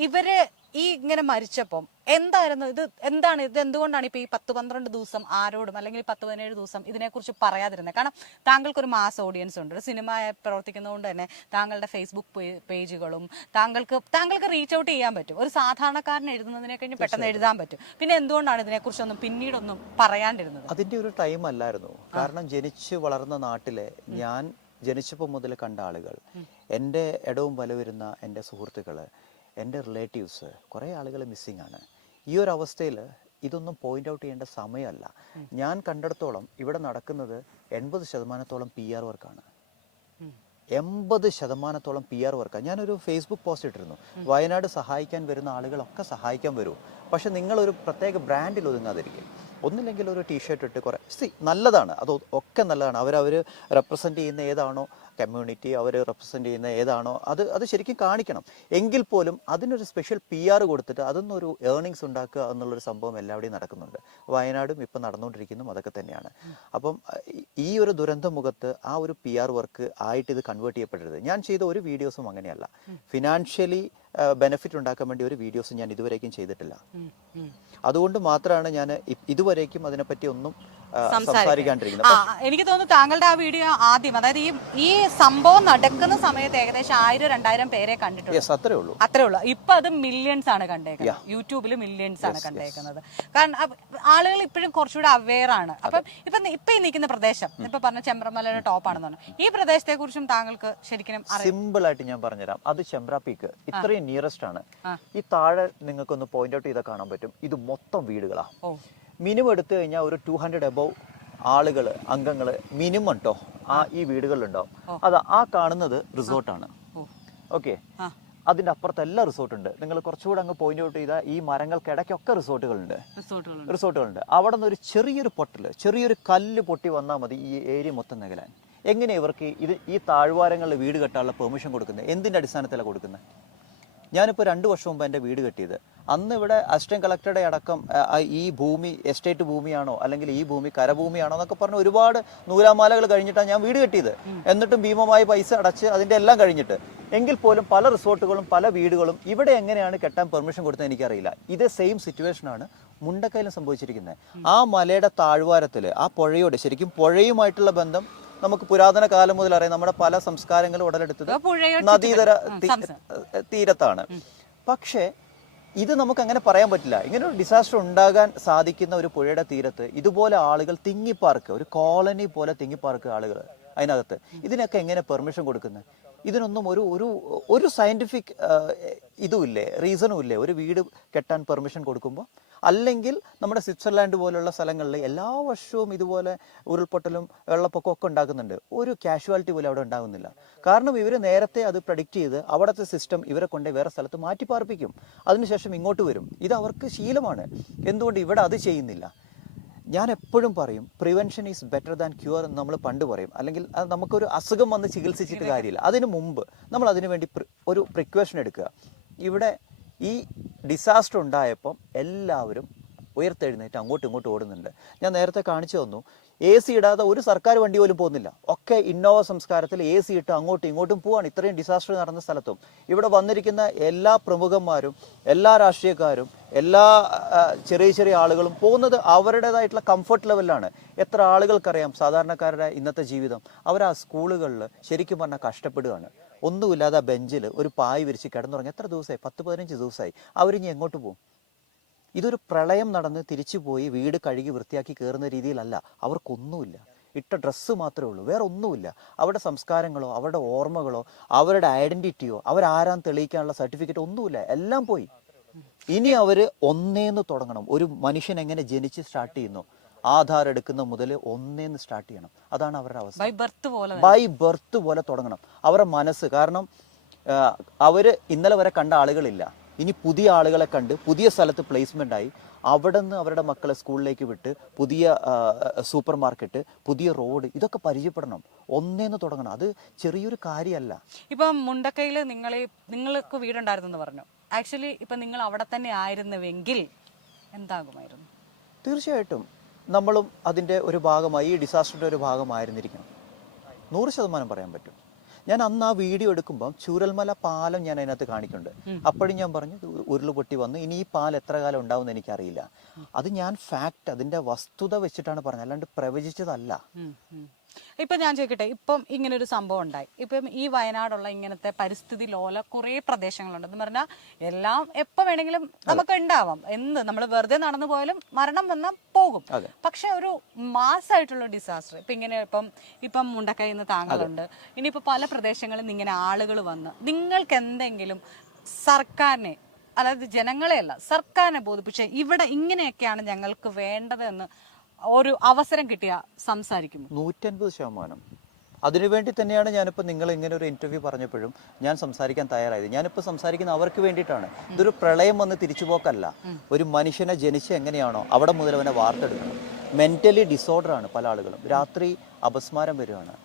ഇവര് ഈ ഇങ്ങനെ മരിച്ചപ്പം എന്താണ് ഇത് എന്തുകൊണ്ടാണ് ഇപ്പൊ ഈ 10-12 ദിവസം ആരോടും അല്ലെങ്കിൽ 10-17 ദിവസം ഇതിനെക്കുറിച്ച് പറയാതിരുന്നത്? കാരണം താങ്കൾക്കൊരു മാസ് ഓഡിയൻസ് ഉണ്ട്, ഒരു സിനിമ പ്രവർത്തിക്കുന്നതുകൊണ്ട് തന്നെ താങ്കളുടെ ഫേസ്ബുക്ക് പേജുകളും താങ്കൾക്ക് റീച്ച് ഔട്ട് ചെയ്യാൻ പറ്റും. ഒരു സാധാരണക്കാരൻ എഴുതുന്നതിനെ കഴിഞ്ഞ് പെട്ടെന്ന് എഴുതാൻ പറ്റും. പിന്നെ എന്തുകൊണ്ടാണ് ഇതിനെക്കുറിച്ചൊന്നും പിന്നീടൊന്നും പറയാണ്ടിരുന്നത്? അതിന്റെ ഒരു ടൈം അല്ലായിരുന്നു. കാരണം ജനിച്ചു വളർന്ന നാട്ടിലെ ഞാൻ ജനിച്ചപ്പോൾ മുതൽ കണ്ട ആളുകൾ, എൻ്റെ ഇടവും വലവരുന്ന എൻ്റെ സുഹൃത്തുക്കൾ, എൻ്റെ റിലേറ്റീവ്സ്, കുറേ ആളുകൾ മിസ്സിംഗ് ആണ്. ഈ ഒരു അവസ്ഥയിൽ ഇതൊന്നും പോയിന്റ് ഔട്ട് ചെയ്യേണ്ട സമയമല്ല. ഞാൻ കണ്ടിടത്തോളം ഇവിടെ നടക്കുന്നത് 80% PR വർക്കാണ്. 80% PR വർക്കാണ്. ഞാനൊരു ഫേസ്ബുക്ക് പോസ്റ്റ് ഇട്ടിരുന്നു, വയനാട് സഹായിക്കാൻ വരുന്ന ആളുകളൊക്കെ സഹായിക്കാൻ വരൂ, പക്ഷെ നിങ്ങളൊരു പ്രത്യേക ബ്രാൻഡിൽ ഒതുങ്ങാതിരിക്കും. ഒന്നില്ലെങ്കിൽ ഒരു ടീഷർട്ട് ഇട്ട് കുറേ നല്ലതാണ്, അത് ഒക്കെ നല്ലതാണ്. അവർ റെപ്രസെൻ്റ് ചെയ്യുന്ന ഏതാണോ കമ്മ്യൂണിറ്റി, അവർ റെപ്രസെൻ്റ് ചെയ്യുന്ന ഏതാണോ അത് ശരിക്കും കാണിക്കണം. എങ്കിൽ പോലും അതിനൊരു സ്പെഷ്യൽ PR കൊടുത്തിട്ട് അതൊന്നൊരു ഏർണിങ്സ് ഉണ്ടാക്കുക എന്നുള്ളൊരു സംഭവം എല്ലാവിടെയും നടക്കുന്നുണ്ട്. വയനാടും ഇപ്പം നടന്നുകൊണ്ടിരിക്കുന്നു അതൊക്കെ തന്നെയാണ്. അപ്പം ഈ ഒരു ദുരന്ത മുഖത്ത് ആ ഒരു PR വർക്ക് ആയിട്ട് ഇത് കൺവേർട്ട് ചെയ്യപ്പെടരുത്. ഞാൻ ചെയ്ത ഒരു വീഡിയോസും അങ്ങനെയല്ല. ഫിനാൻഷ്യലി ബെനിഫിറ്റ് ഉണ്ടാക്കാൻ വേണ്ടി ഒരു വീഡിയോസ് ഞാൻ ഇതുവരേക്കും ചെയ്തിട്ടില്ല. അതുകൊണ്ട് മാത്രമാണ് ഞാൻ ഇതുവരേക്കും അതിനെപ്പറ്റി ഒന്നും സംസാരിക്കാണ്ടിരിക്കുന്നത്. എനിക്ക് തോന്നുന്നു താങ്കളുടെ ആ വീഡിയോ ആദ്യം, അതായത് ഈ സംഭവം നടക്കുന്ന സമയത്ത് ഏകദേശം 1000-2000 പേരെ കണ്ടിട്ടുണ്ട്. അത്രേ ഉള്ളൂ. ഇപ്പൊ അത് മില്യൺസ് ആണ് കണ്ടേക്കുന്നത്, യൂട്യൂബിൽ മില്യൺസ് ആണ് കണ്ടേക്കുന്നത്. കാരണം ആളുകൾ ഇപ്പോഴും കുറച്ചുകൂടെ അവെയർ ആണ്. അപ്പം ഇപ്പൊ ഈ നിൽക്കുന്ന പ്രദേശം, ഇപ്പൊ പറഞ്ഞ ചെമ്പ്രമലയുടെ ടോപ്പാണെന്ന് പറഞ്ഞു, ഈ പ്രദേശത്തെ കുറിച്ചും താങ്കൾക്ക് ശരിക്കും സിമ്പിൾ ആയിട്ട് ഞാൻ പറഞ്ഞുതരാം. അത് ചെമ്പ്ര പീക്ക് ഇത്രയും നിയറസ്റ്റ് ആണ്. ഈ താഴെ നിങ്ങൾക്കൊന്ന് പോയിന്റ് ഔട്ട് ചെയ്താൽ കാണാൻ പറ്റും, ഇത് മൊത്തം വീടുകളാ. മിനിമം എടുത്തു കഴിഞ്ഞാൽ ഒരു 200 above ആളുകൾ, അംഗങ്ങൾ മിനിമം കേട്ടോ ഈ വീടുകളിലുണ്ടാവും. ആ കാണുന്നത് റിസോർട്ടാണ്. ഓക്കെ, അതിന്റെ അപ്പുറത്ത് എല്ലാ റിസോർട്ടുണ്ട്. നിങ്ങൾ കുറച്ചുകൂടെ അങ്ങ് പോയിന്റ് ഔട്ട് ചെയ്താൽ ഈ മരങ്ങൾക്കിടയ്ക്കൊക്കെ റിസോർട്ടുകളുണ്ട്. അവിടെ നിന്ന് ഒരു ചെറിയൊരു പൊട്ടല്, ചെറിയൊരു കല്ല് പൊട്ടി വന്നാൽ മതി ഈ ഏരിയ മൊത്തം നഗലാൻ. എങ്ങനെ ഇവർക്ക് ഈ താഴ്വാരങ്ങളിൽ വീട് കെട്ടാനുള്ള പെർമിഷൻ കൊടുക്കുന്നത്? എന്തിന്റെ അടിസ്ഥാനത്തിലാണ് കൊടുക്കുന്നത്? ഞാനിപ്പോൾ 2 വർഷം മുമ്പ് എൻ്റെ വീട് കെട്ടിയത്. അന്ന് ഇവിടെ അസിസ്റ്റന്റ് കളക്ടറുടെ അടക്കം ഈ ഭൂമി എസ്റ്റേറ്റ് ഭൂമിയാണോ അല്ലെങ്കിൽ ഈ ഭൂമി കരഭൂമിയാണോ എന്നൊക്കെ പറഞ്ഞ് ഒരുപാട് നൂലാമാലകൾ കഴിഞ്ഞിട്ടാണ് ഞാൻ വീട് കെട്ടിയത്. എന്നിട്ടും ഭീമമായ പൈസ അടച്ച് അതിൻ്റെ എല്ലാം കഴിഞ്ഞിട്ട്. എങ്കിൽ പോലും പല റിസോർട്ടുകളും പല വീടുകളും ഇവിടെ എങ്ങനെയാണ് കെട്ടാൻ പെർമിഷൻ കൊടുത്തത് എനിക്കറിയില്ല. ഇതേ സെയിം സിറ്റുവേഷനാണ് മുണ്ടക്കയിലും സംഭവിച്ചിരിക്കുന്നത്. ആ മലയുടെ താഴ്വാരത്തിൽ ആ പുഴയോട്, ശരിക്കും പുഴയുമായിട്ടുള്ള ബന്ധം നമുക്ക് പുരാതന കാലം മുതൽ അറിയാം. നമ്മുടെ പല സംസ്കാരങ്ങളും ഉടലെടുത്തത് നദീതര തീരത്താണ്. പക്ഷേ ഇത് നമുക്ക് അങ്ങനെ പറയാൻ പറ്റില്ല. ഇങ്ങനെ ഒരു ഡിസാസ്റ്റർ ഉണ്ടാകാൻ സാധിക്കുന്ന ഒരു പുഴയുടെ തീരത്ത് ഇതുപോലെ ആളുകൾ തിങ്ങിപ്പാർക്ക്, ഒരു കോളനി പോലെ തിങ്ങിപ്പാർക്ക് ആളുകൾ അതിനകത്ത്, ഇതിനൊക്കെ എങ്ങനെ പെർമിഷൻ കൊടുക്കുന്നത്? ഇതിനൊന്നും ഒരു സയന്റിഫിക് ഇതുമില്ലേ, റീസണും ഇല്ലേ ഒരു വീട് കെട്ടാൻ പെർമിഷൻ കൊടുക്കുമ്പോൾ? അല്ലെങ്കിൽ നമ്മുടെ സ്വിറ്റ്സർലാൻഡ് പോലുള്ള സ്ഥലങ്ങളിൽ എല്ലാ വർഷവും ഇതുപോലെ ഉരുൾപൊട്ടലും വെള്ളപ്പൊക്കവും ഒക്കെ ഉണ്ടാകുന്നുണ്ട്. ഒരു കാഷ്വാലിറ്റി പോലും അവിടെ ഉണ്ടാകുന്നില്ല. കാരണം ഇവർ നേരത്തെ അത് പ്രഡിക്റ്റ് ചെയ്ത് അവിടുത്തെ സിസ്റ്റം ഇവരെ കൊണ്ട് വേറെ സ്ഥലത്ത് മാറ്റി പാർപ്പിക്കും, അതിനുശേഷം ഇങ്ങോട്ട് വരും. ഇത് അവർക്ക് ശീലമാണ്. എന്തുകൊണ്ട് ഇവിടെ അത് ചെയ്യുന്നില്ല? ഞാൻ എപ്പോഴും പറയും, prevention is better than cure എന്ന് നമ്മൾ പണ്ട് പറയും. അല്ലെങ്കിൽ നമുക്കൊരു അസുഖം വന്ന് ചികിത്സിച്ചിട്ട് കാര്യമില്ല. അതിന് മുമ്പ് നമ്മൾ അതിനു വേണ്ടി ഒരു പ്രിക്കോഷൻ എടുക്കുക. ഇവിടെ ഈ ഡിസാസ്റ്റർ ഉണ്ടായപ്പം എല്ലാവരും ഉയർത്തെഴുന്നേറ്റ് അങ്ങോട്ടും ഇങ്ങോട്ടും ഓടുന്നുണ്ട്. ഞാൻ നേരത്തെ കാണിച്ചു തന്നു, AC ഇടാതെ ഒരു സർക്കാർ വണ്ടി പോലും പോകുന്നില്ല. ഒക്കെ ഇന്നോവ സംസ്കാരത്തിൽ AC ഇട്ട് അങ്ങോട്ടും ഇങ്ങോട്ടും പോവാണ്. ഇത്രയും ഡിസാസ്റ്റർ നടന്ന സ്ഥലത്തും ഇവിടെ വന്നിരിക്കുന്ന എല്ലാ പ്രമുഖന്മാരും, എല്ലാ രാഷ്ട്രീയക്കാരും, എല്ലാ ചെറിയ ചെറിയ ആളുകളും പോകുന്നത് അവരുടേതായിട്ടുള്ള കംഫർട്ട് ലെവലിലാണ്. എത്ര ആളുകൾക്കറിയാം സാധാരണക്കാരുടെ ഇന്നത്തെ ജീവിതം? അവർ ആ സ്കൂളുകളിൽ ശരിക്കും പറഞ്ഞാൽ കഷ്ടപ്പെടുകയാണ്. ഒന്നുമില്ലാതെ ബെഞ്ചിൽ ഒരു പായ് വിരിച്ച് കിടന്നുറങ്ങി എത്ര ദിവസമായി? 10-15 ദിവസമായി. അവരിനി എങ്ങോട്ട് പോകും? ഇതൊരു പ്രളയം നടന്ന് തിരിച്ചു പോയി വീട് കഴുകി വൃത്തിയാക്കി കയറുന്ന രീതിയിലല്ല. അവർക്കൊന്നുമില്ല, ഇട്ട ഡ്രസ്സ് മാത്രമേ ഉള്ളൂ, വേറെ ഒന്നുമില്ല. അവരുടെ സംസ്കാരങ്ങളോ അവരുടെ ഓർമ്മകളോ അവരുടെ ഐഡന്റിറ്റിയോ അവരാരാൻ തെളിയിക്കാനുള്ള സർട്ടിഫിക്കറ്റ് ഒന്നുമില്ല, എല്ലാം പോയി. ഇനി അവർ ഒന്നേന്ന് തുടങ്ങണം. ഒരു മനുഷ്യൻ എങ്ങനെ ജനിച്ച് സ്റ്റാർട്ട് ചെയ്യുന്നു, ആധാർ എടുക്കുന്ന മുതൽ ഒന്നേന്ന് സ്റ്റാർട്ട് ചെയ്യണം. അതാണ് അവരുടെ അവസ്ഥ. ബൈ ബർത്ത് പോലെ തുടങ്ങണം അവരുടെ മനസ്സ്. കാരണം അവര് ഇന്നലെ വരെ കണ്ട ആളുകളില്ല, ഇനി പുതിയ ആളുകളെ കണ്ട് പുതിയ സ്ഥലത്ത് പ്ലേസ്മെന്റ് ആയി അവിടെ നിന്ന് അവരുടെ മക്കളെ സ്കൂളിലേക്ക് വിട്ട് പുതിയ സൂപ്പർ മാർക്കറ്റ്, പുതിയ റോഡ്, ഇതൊക്കെ പരിചയപ്പെടണം. ഒന്നേന്ന് തുടങ്ങണം. അത് ചെറിയൊരു കാര്യമല്ല. ഇപ്പം മുണ്ടക്കയിൽ നിങ്ങൾക്ക് വീടുണ്ടായിരുന്നെന്ന് പറഞ്ഞു. ആക്ച്വലി ഇപ്പൊ നിങ്ങൾ അവിടെ തന്നെ ആയിരുന്നുവെങ്കിൽ എന്താകുമായിരുന്നു? തീർച്ചയായിട്ടും നമ്മളും അതിൻ്റെ ഒരു ഭാഗമായി, ഈ ഡിസാസ്റ്ററിൻ്റെ ഒരു ഭാഗമായിരുന്നിരിക്കണം. 100% പറയാൻ പറ്റും. ഞാൻ അന്ന് ആ വീഡിയോ എടുക്കുമ്പോൾ ചൂരൽമല പാലം ഞാൻ അതിനകത്ത് കാണിക്കുന്നുണ്ട്. അപ്പോഴും ഞാൻ പറഞ്ഞു ഉരുളുപൊട്ടി വന്നു, ഇനി ഈ പാലം എത്ര കാലം ഉണ്ടാവുമെന്ന് എനിക്കറിയില്ല. അത് ഞാൻ ഫാക്ട്, അതിൻ്റെ വസ്തുത വെച്ചിട്ടാണ് പറഞ്ഞത്, അല്ലാണ്ട് പ്രവചിച്ചതല്ല. ഇപ്പൊ ഞാൻ ചോദിക്കട്ടെ, ഇപ്പം ഇങ്ങനെ ഒരു സംഭവം ഉണ്ടായി. ഇപ്പം ഈ വയനാടുള്ള ഇങ്ങനത്തെ പരിസ്ഥിതി ലോല കുറെ പ്രദേശങ്ങളുണ്ട്. എന്ന് പറഞ്ഞാൽ എല്ലാം എപ്പോ വേണമെങ്കിലും നമുക്ക് ഉണ്ടാവാം. നമ്മൾ വെറുതെ നടന്നു പോയാലും മരണം വന്നാൽ പോകും. പക്ഷെ ഒരു മാസമായിട്ടുള്ള ഡിസാസ്റ്റർ ഇപ്പൊ ഇങ്ങനെ ഇപ്പം മുണ്ടക്കയിൽ നിന്ന് താങ്കളുണ്ട്, ഇനിയിപ്പോ പല പ്രദേശങ്ങളിൽ നിന്ന് ഇങ്ങനെ ആളുകൾ വന്ന് നിങ്ങൾക്ക് എന്തെങ്കിലും സർക്കാരിനെ, അതായത് ജനങ്ങളെയല്ല സർക്കാരിനെ ബോധിപ്പിച്ച് ഇവിടെ ഇങ്ങനെയൊക്കെയാണ് ഞങ്ങൾക്ക് വേണ്ടത് എന്ന് ഒരു അവസരം കിട്ടിയ സംസാരിക്കും? 150%. അതിനുവേണ്ടി തന്നെയാണ് ഞാനിപ്പോൾ നിങ്ങൾ ഇങ്ങനെ ഒരു ഇന്റർവ്യൂ പറഞ്ഞപ്പോഴും ഞാൻ സംസാരിക്കാൻ തയ്യാറായത്. ഞാനിപ്പോൾ സംസാരിക്കുന്ന അവർക്ക് വേണ്ടിയിട്ടാണ്. ഇതൊരു പ്രളയം വന്ന് തിരിച്ചുപോക്കല്ല. ഒരു മനുഷ്യനെ ജനിച്ച് എങ്ങനെയാണോ അവിടെ മുതൽ അവനെ വാർത്തെടുക്കണം. മെന്റലി ഡിസോർഡറാണ് പല ആളുകളും. രാത്രി അപസ്മാരം വരികയാണ്,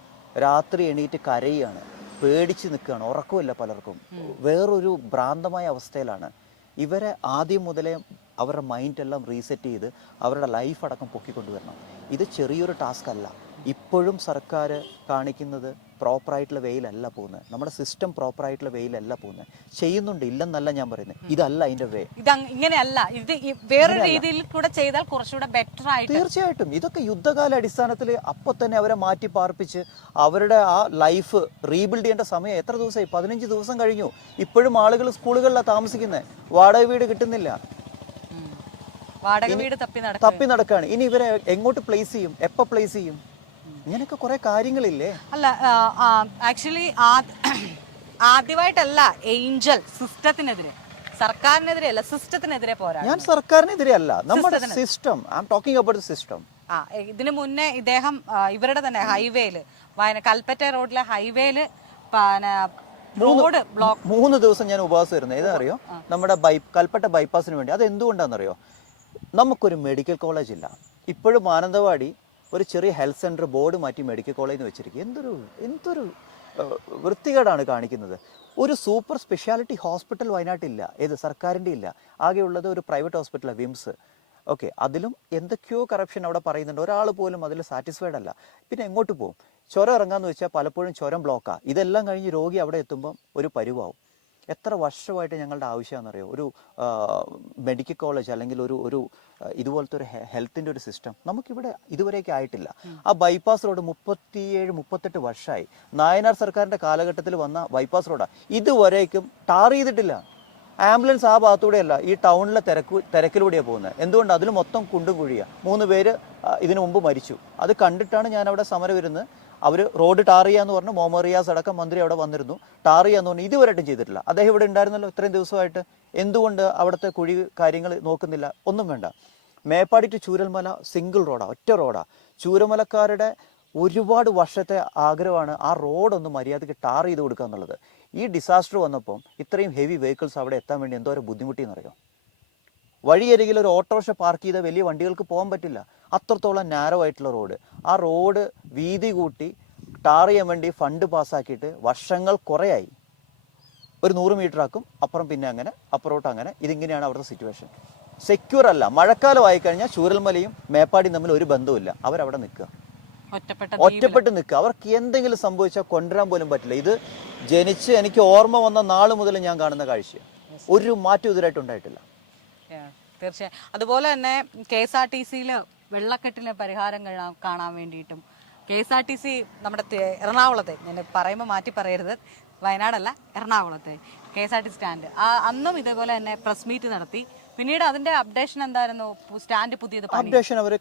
രാത്രി എണീറ്റ് കരയുകയാണ്, പേടിച്ച് നിൽക്കുകയാണ്, ഉറക്കമില്ല പലർക്കും, വേറൊരു ഭ്രാന്തമായ അവസ്ഥയിലാണ്. ഇവരെ ആദ്യം മുതലേ അവരുടെ മൈൻഡെല്ലാം റീസെറ്റ് ചെയ്ത് അവരുടെ ലൈഫ് അടക്കം പൊക്കിക്കൊണ്ടുവരണം. ഇത് ചെറിയൊരു ടാസ്ക് അല്ല. ഇപ്പോഴും സർക്കാർ കാണിക്കുന്നത് പ്രോപ്പറായിട്ടുള്ള വേയിലല്ല പോകുന്നത്. നമ്മുടെ സിസ്റ്റം പ്രോപ്പറായിട്ടുള്ള വേയിലല്ല പോകുന്നത്. ചെയ്യുന്നുണ്ട്, ഇല്ലെന്നല്ല ഞാൻ പറയുന്നത്. ഇതല്ല അതിന്റെ വേ. ഇങ്ങനെയല്ല, ഇത് വേറൊരു രീതിയിൽ കൂടെ ചെയ്താൽ കുറച്ചുകൂടെ ബെറ്റർ ആയിട്ട്. തീർച്ചയായിട്ടും ഇതൊക്കെ യുദ്ധകാല അടിസ്ഥാനത്തിൽ അപ്പൊ തന്നെ അവരെ മാറ്റി പാർപ്പിച്ച് അവരുടെ ആ ലൈഫ് റീബിൽഡ് ചെയ്യേണ്ട സമയം എത്ര ദിവസമായി? 15 ദിവസം കഴിഞ്ഞു. ഇപ്പോഴും ആളുകൾ സ്കൂളുകളിലാണ് താമസിക്കുന്നത്. വാടക വീട് കിട്ടുന്നില്ല, തപ്പി നടക്കാണ്. ഇനി ഇവരെ എങ്ങോട്ട് പ്ലേസ് ചെയ്യും? എപ്പോ പ്ലേസ് ചെയ്യും? ഇങ്ങനെയൊക്കെ കുറെ കാര്യങ്ങളില്ലേ? അല്ല, ആക്ച്വലി ആദ്യമായിട്ടല്ല ഏഞ്ചൽ സിസ്റ്റത്തിനെതിരെ, സർക്കാരിനെതിരെ അല്ല, സിസ്റ്റത്തിനെതിരെ പോരാ. ഞാൻ സർക്കാരിനെതിരെ അല്ല, നമ്മുടെ system. I am talking about the system. ഇതിനു മുന്നേ ഇദ്ദേഹം ഇവരുടെ തന്നെ ഹൈവേയില്, കൽപ്പറ്റ റോഡിലെ ഹൈവേയില് റോഡ് ബ്ലോക്ക് 3 ദിവസം ഞാൻ ഉപവാസമായിരുന്നു. ഏതാ അറിയോ? നമ്മുടെ കൽപ്പറ്റ ബൈപ്പാസിന് വേണ്ടി. അത് എന്തുകൊണ്ടാണെന്നറിയോ? നമുക്കൊരു മെഡിക്കൽ കോളേജ് ഇല്ല. ഇപ്പോഴും മാനന്തവാടി ഒരു ചെറിയ ഹെൽത്ത് സെന്റർ ബോർഡ് മാറ്റി മെഡിക്കൽ കോളേജ് എന്ന് വെച്ചിരിക്കുക. എന്തൊരു വൃത്തികേടാണ് കാണിക്കുന്നത്. ഒരു സൂപ്പർ സ്പെഷ്യാലിറ്റി ഹോസ്പിറ്റൽ വയനാട്ടില്ല. ഏത് സർക്കാരിൻ്റെ ഇല്ല. ആകെയുള്ളത് ഒരു പ്രൈവറ്റ് ഹോസ്പിറ്റലാണ്, വിംസ്. ഓക്കെ, അതിലും എന്തൊക്കെയോ കറപ്ഷൻ അവിടെ പറയുന്നുണ്ട്. ഒരാൾ പോലും അതിൽ സാറ്റിസ്ഫൈഡ് അല്ല. പിന്നെ എങ്ങോട്ട് പോകും? ചുരം ഇറങ്ങാന്ന് വെച്ചാൽ പലപ്പോഴും ചുരം ബ്ലോക്കാണ്. ഇതെല്ലാം കഴിഞ്ഞ് രോഗി അവിടെ എത്തുമ്പം ഒരു പരുവാവും. എത്ര വർഷമായിട്ട് ഞങ്ങളുടെ ആവശ്യമാണെന്നറിയോ ഒരു മെഡിക്കൽ കോളേജ് അല്ലെങ്കിൽ ഒരു ഇതുപോലത്തെ ഒരു ഹെൽത്തിൻ്റെ ഒരു സിസ്റ്റം നമുക്കിവിടെ ഇതുവരെയൊക്കെ ആയിട്ടില്ല. ആ ബൈപ്പാസ് റോഡ് 37-38 വർഷമായി. നായനാർ സർക്കാരിൻ്റെ കാലഘട്ടത്തിൽ വന്ന ബൈപ്പാസ് റോഡാണ്. ഇതുവരേക്കും ടാർ ചെയ്തിട്ടില്ല. ആംബുലൻസ് ആ ഭാഗത്തൂടെയല്ല, ഈ ടൗണിലെ തിരക്കിലൂടെയാണ് പോകുന്നത്. എന്തുകൊണ്ട്? അതിൽ മൊത്തം കുണ്ടും കുഴിയാണ്. 3 പേര് ഇതിനു മുമ്പ് മരിച്ചു. അത് കണ്ടിട്ടാണ് ഞാൻ അവിടെ സമരം വരുന്നത്. അവർ റോഡ് ടാർ ചെയ്യാന്ന് പറഞ്ഞു. മുഹമ്മദ് റിയാസ് അടക്കം മന്ത്രി അവിടെ വന്നിരുന്നു. ടാർ ചെയ്യാന്ന് പറഞ്ഞു. ഇതുവരെയായിട്ടും ചെയ്തിട്ടില്ല. അദ്ദേഹം ഇവിടെ ഉണ്ടായിരുന്നല്ലോ ഇത്രയും ദിവസമായിട്ട്. എന്തുകൊണ്ട് അവിടുത്തെ കുഴി കാര്യങ്ങൾ നോക്കുന്നില്ല? ഒന്നും വേണ്ട. മേപ്പാടി ടു ചൂരൽമല സിംഗിൾ റോഡാണ്, ഒറ്റ റോഡാണ്. ചൂരമലക്കാരുടെ ഒരുപാട് വർഷത്തെ ആഗ്രഹമാണ് ആ റോഡൊന്ന് മര്യാദയ്ക്ക് ടാർ ചെയ്ത് കൊടുക്കുക എന്നുള്ളത്. ഈ ഡിസാസ്റ്റർ വന്നപ്പോൾ ഇത്രയും ഹെവി വെഹിക്കിൾസ് അവിടെ എത്താൻ വേണ്ടി എന്തോരം ബുദ്ധിമുട്ടിയെന്നറിയോ? വഴിയരികിൽ ഒരു ഓട്ടോറിക്ഷ പാർക്ക് ചെയ്ത വലിയ വണ്ടികൾക്ക് പോകാൻ പറ്റില്ല. അത്രത്തോളം നാരോ ആയിട്ടുള്ള റോഡ്. ആ റോഡ് വീതി കൂട്ടി ടാർ ചെയ്യാൻ വേണ്ടി ഫണ്ട് പാസ്സാക്കിയിട്ട് വർഷങ്ങൾ കുറേയായി. ഒരു 100 മീറ്റർ ആക്കും, അപ്പുറം പിന്നെ അങ്ങനെ അപ്പുറോട്ട് അങ്ങനെ. ഇതിങ്ങനെയാണ് അവിടുത്തെ സിറ്റുവേഷൻ. സെക്യൂർ അല്ല. മഴക്കാലം ആയിക്കഴിഞ്ഞാൽ ചൂരൽമലയും മേപ്പാടിയും തമ്മിൽ ഒരു ബന്ധവുമില്ല. അവരവിടെ നിൽക്കുക, ഒറ്റപ്പെട്ട് നിൽക്കുക. അവർക്ക് എന്തെങ്കിലും സംഭവിച്ചാൽ കൊണ്ടുവരാൻ പോലും പറ്റില്ല. ഇത് ജനിച്ച് എനിക്ക് ഓർമ്മ വന്ന നാൾ മുതൽ ഞാൻ കാണുന്ന കാഴ്ച. ഒരു മാറ്റം ഇതുവരായിട്ട് ഉണ്ടായിട്ടില്ല. തീർച്ചയായും. അതുപോലെ തന്നെ KSRTC-യിൽ വെള്ളക്കെട്ടിന് പരിഹാരം കാണാൻ വേണ്ടിയിട്ടും KSRTC നമ്മുടെ എറണാകുളത്തെ, ഞാൻ പറയുമ്പോൾ മാറ്റി പറയരുത്, വയനാടല്ല എറണാകുളത്തെ KSRTC സ്റ്റാൻഡ് അന്നും ഇതേപോലെ തന്നെ പ്രസ് മീറ്റ് നടത്തി. പിന്നീട് അതിന്റെ അപ്ഡേഷൻ എന്തായിരുന്നു? സ്റ്റാൻഡ് പുതിയത് അപ്ഡേഷൻ അവർ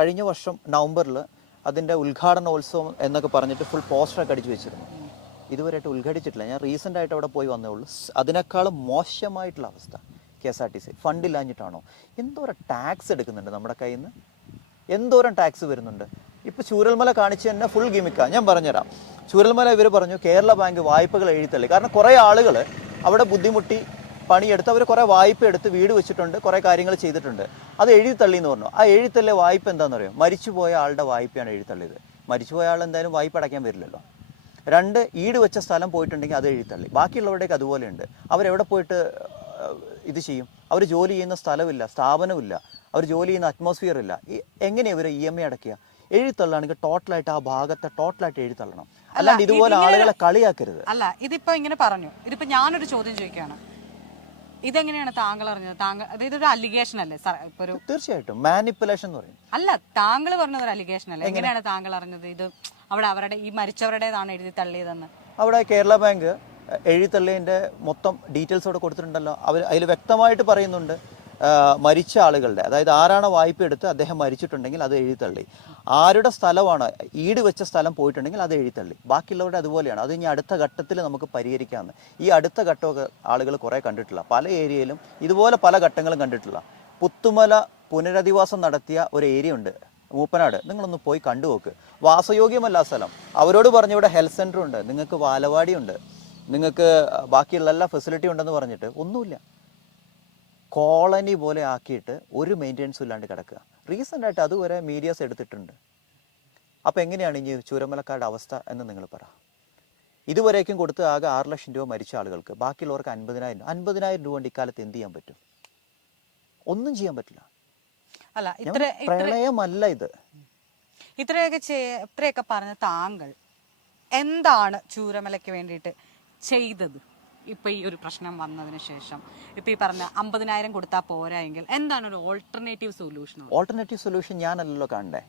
കഴിഞ്ഞ വർഷം നവംബറിൽ അതിന്റെ ഉദ്ഘാടനോത്സവം എന്നൊക്കെ പറഞ്ഞിട്ട് ഫുൾ പോസ്റ്ററൊക്കെ അടിച്ചു വെച്ചിരുന്നു. ഇതുവരെയായിട്ട് ഉദ്ഘാടിച്ചിട്ടില്ല. ഞാൻ റീസെൻ്റ് ആയിട്ട് അവിടെ പോയി വന്നേ ഉള്ളൂ. അതിനേക്കാളും മോശമായിട്ടുള്ള അവസ്ഥ. KSRTC ഫണ്ട് ഇല്ലാഞ്ഞിട്ടാണോ? എന്തോരം ടാക്സ് എടുക്കുന്നുണ്ട് നമ്മുടെ കയ്യിൽ നിന്ന്, എന്തോരം ടാക്സ് വരുന്നുണ്ട്. ഇപ്പോൾ ചൂരൽമല കാണിച്ച് തന്നെ ഫുൾ ഗിമിക്കാണ്. ഞാൻ പറഞ്ഞുതരാം. ചൂരൽമല ഇവർ പറഞ്ഞു കേരള ബാങ്ക് വായ്പകൾ എഴുതിത്തള്ളി. കാരണം കുറേ ആളുകൾ അവിടെ ബുദ്ധിമുട്ടി പണിയെടുത്ത് അവർ കുറേ വായ്പ എടുത്ത് വീട് വെച്ചിട്ടുണ്ട്, കുറേ കാര്യങ്ങൾ ചെയ്തിട്ടുണ്ട്. അത് എഴുതിത്തള്ളി എന്ന് പറഞ്ഞു. ആ എഴുതിത്തള്ളിയ വായ്പ എന്താണെന്ന് അറിയാം? മരിച്ചുപോയ ആളുടെ വായ്പയാണ് എഴുതിത്തള്ളിയത്. മരിച്ചുപോയ ആൾ എന്തായാലും വായ്പ അടയ്ക്കാൻ വരില്ലല്ലോ. 2, ഈട് വെച്ച സ്ഥലം പോയിട്ടുണ്ടെങ്കിൽ അത് എഴുതിത്തള്ളി. ബാക്കിയുള്ളവരുടെയൊക്കെ അതുപോലെയുണ്ട്. അവരെവിടെ പോയിട്ട് ഇത് ചെയ്യും? അവർ ജോലി ചെയ്യുന്ന സ്ഥലമില്ല, സ്ഥാപനമില്ല, അവർ ജോലി ചെയ്യുന്ന അറ്റ്മോസ്ഫിയർ ഇല്ല. എങ്ങനെയാണ് ഇവർ EMI അടയ്ക്കുക? എഴുതിത്തള്ളാണെങ്കിൽ ടോട്ടലായിട്ട് ആ ഭാഗത്തെ ടോട്ടലായിട്ട് എഴുതിത്തള്ളണം. അല്ലാണ്ട് ഇതുപോലെ ആളുകളെ കളിയാക്കരുത്. അല്ല, ഇതിപ്പോ ഇങ്ങനെ പറഞ്ഞു. ഇതിപ്പോ ഞാനൊരു ചോദ്യം ചോദിക്കുകയാണ്. ഇതെങ്ങനെയാണ് താങ്കൾ അറിഞ്ഞത്? അതായത് ഒരു അലിഗേഷൻ അല്ലേ? തീർച്ചയായിട്ടും മാനിപ്പുലേഷൻ എന്ന് പറയും. അല്ല, താങ്കൾ പറഞ്ഞത് ഒരു അലിഗേഷൻ അല്ലേ? എങ്ങനെയാണ് താങ്കൾ അറിഞ്ഞത് ഇത് അവിടെ അവരുടെ ഈ മരിച്ചവരുടേതാണ് എഴുതി തള്ളിയതെന്ന്? അവിടെ കേരള ബാങ്ക് എഴുതിത്തള്ളിയതിൻ്റെ മൊത്തം ഡീറ്റെയിൽസ് അവിടെ കൊടുത്തിട്ടുണ്ടല്ലോ. അതിൽ വ്യക്തമായിട്ട് പറയുന്നുണ്ട് മരിച്ച ആളുകളുടെ, അതായത് ആരാണ് വായ്പ എടുത്ത് അദ്ദേഹം മരിച്ചിട്ടുണ്ടെങ്കിൽ അത് എഴുതിത്തള്ളി. ആരുടെ സ്ഥലമാണ് ഈട് വെച്ച സ്ഥലം പോയിട്ടുണ്ടെങ്കിൽ അത് എഴുതിത്തള്ളി. ബാക്കിയുള്ളവരുടെ അതുപോലെയാണ്. അത് ഇനി അടുത്ത ഘട്ടത്തിൽ നമുക്ക് പരിഹരിക്കാമെന്ന്. ഈ അടുത്ത ഘട്ടമൊക്കെ ആളുകൾ കുറേ കണ്ടിട്ടില്ല. പല ഏരിയയിലും ഇതുപോലെ പല ഘട്ടങ്ങളും കണ്ടിട്ടില്ല. പുത്തുമല പുനരധിവാസം നടത്തിയ ഒരു ഏരിയ ഉണ്ട്, മൂപ്പനാട്. നിങ്ങളൊന്ന് പോയി കണ്ടുനോക്ക്. വാസയോഗ്യമല്ല സ്ഥലം. അവരോട് പറഞ്ഞു ഇവിടെ ഹെൽത്ത് സെൻ്റർ ഉണ്ട്, നിങ്ങൾക്ക് ബാലവാടി ഉണ്ട്, നിങ്ങൾക്ക് ബാക്കിയുള്ള എല്ലാ ഫെസിലിറ്റി ഉണ്ടെന്ന് പറഞ്ഞിട്ട് ഒന്നുമില്ല. കോളനി പോലെ ആക്കിയിട്ട് ഒരു മെയിൻ്റെനൻസും ഇല്ലാണ്ട് കിടക്കുക. റീസെൻ്റ് ആയിട്ട് അതുവരെ മീഡിയാസ് എടുത്തിട്ടുണ്ട്. അപ്പോൾ എങ്ങനെയാണ് ഇനി ചൂരമലക്കാരുടെ അവസ്ഥ എന്ന് നിങ്ങൾ പറ. ഇതുവരേക്കും കൊടുത്ത് ആകെ 6 ലക്ഷം രൂപ മരിച്ച ആളുകൾക്ക്, ബാക്കിയുള്ളവർക്ക് 50,000 രൂപ കൊണ്ട് ഇക്കാലത്ത് എന്ത് ചെയ്യാൻ പറ്റും? ഒന്നും ചെയ്യാൻ പറ്റില്ല. അല്ല, പ്രളയമല്ല ഇത്. ഇത്രയൊക്കെ പറഞ്ഞ താങ്കൾ എന്താണ് ചൂരമലയ്ക്ക് വേണ്ടിയിട്ട് ചെയ്തത്? ഇപ്പൊ ഈ ഒരു പ്രശ്നം വന്നതിന് ശേഷം ഇപ്പൊ ഈ പറഞ്ഞ 50,000 കൊടുത്താൽ പോരായെങ്കിൽ എന്താണ് ഒരു ഓൾട്ടർനേറ്റീവ് സൊല്യൂഷൻ? ഓൾട്ടർനേറ്റീവ് സൊല്യൂഷൻ ഞാനല്ലല്ലോ കാണണ്ടേ.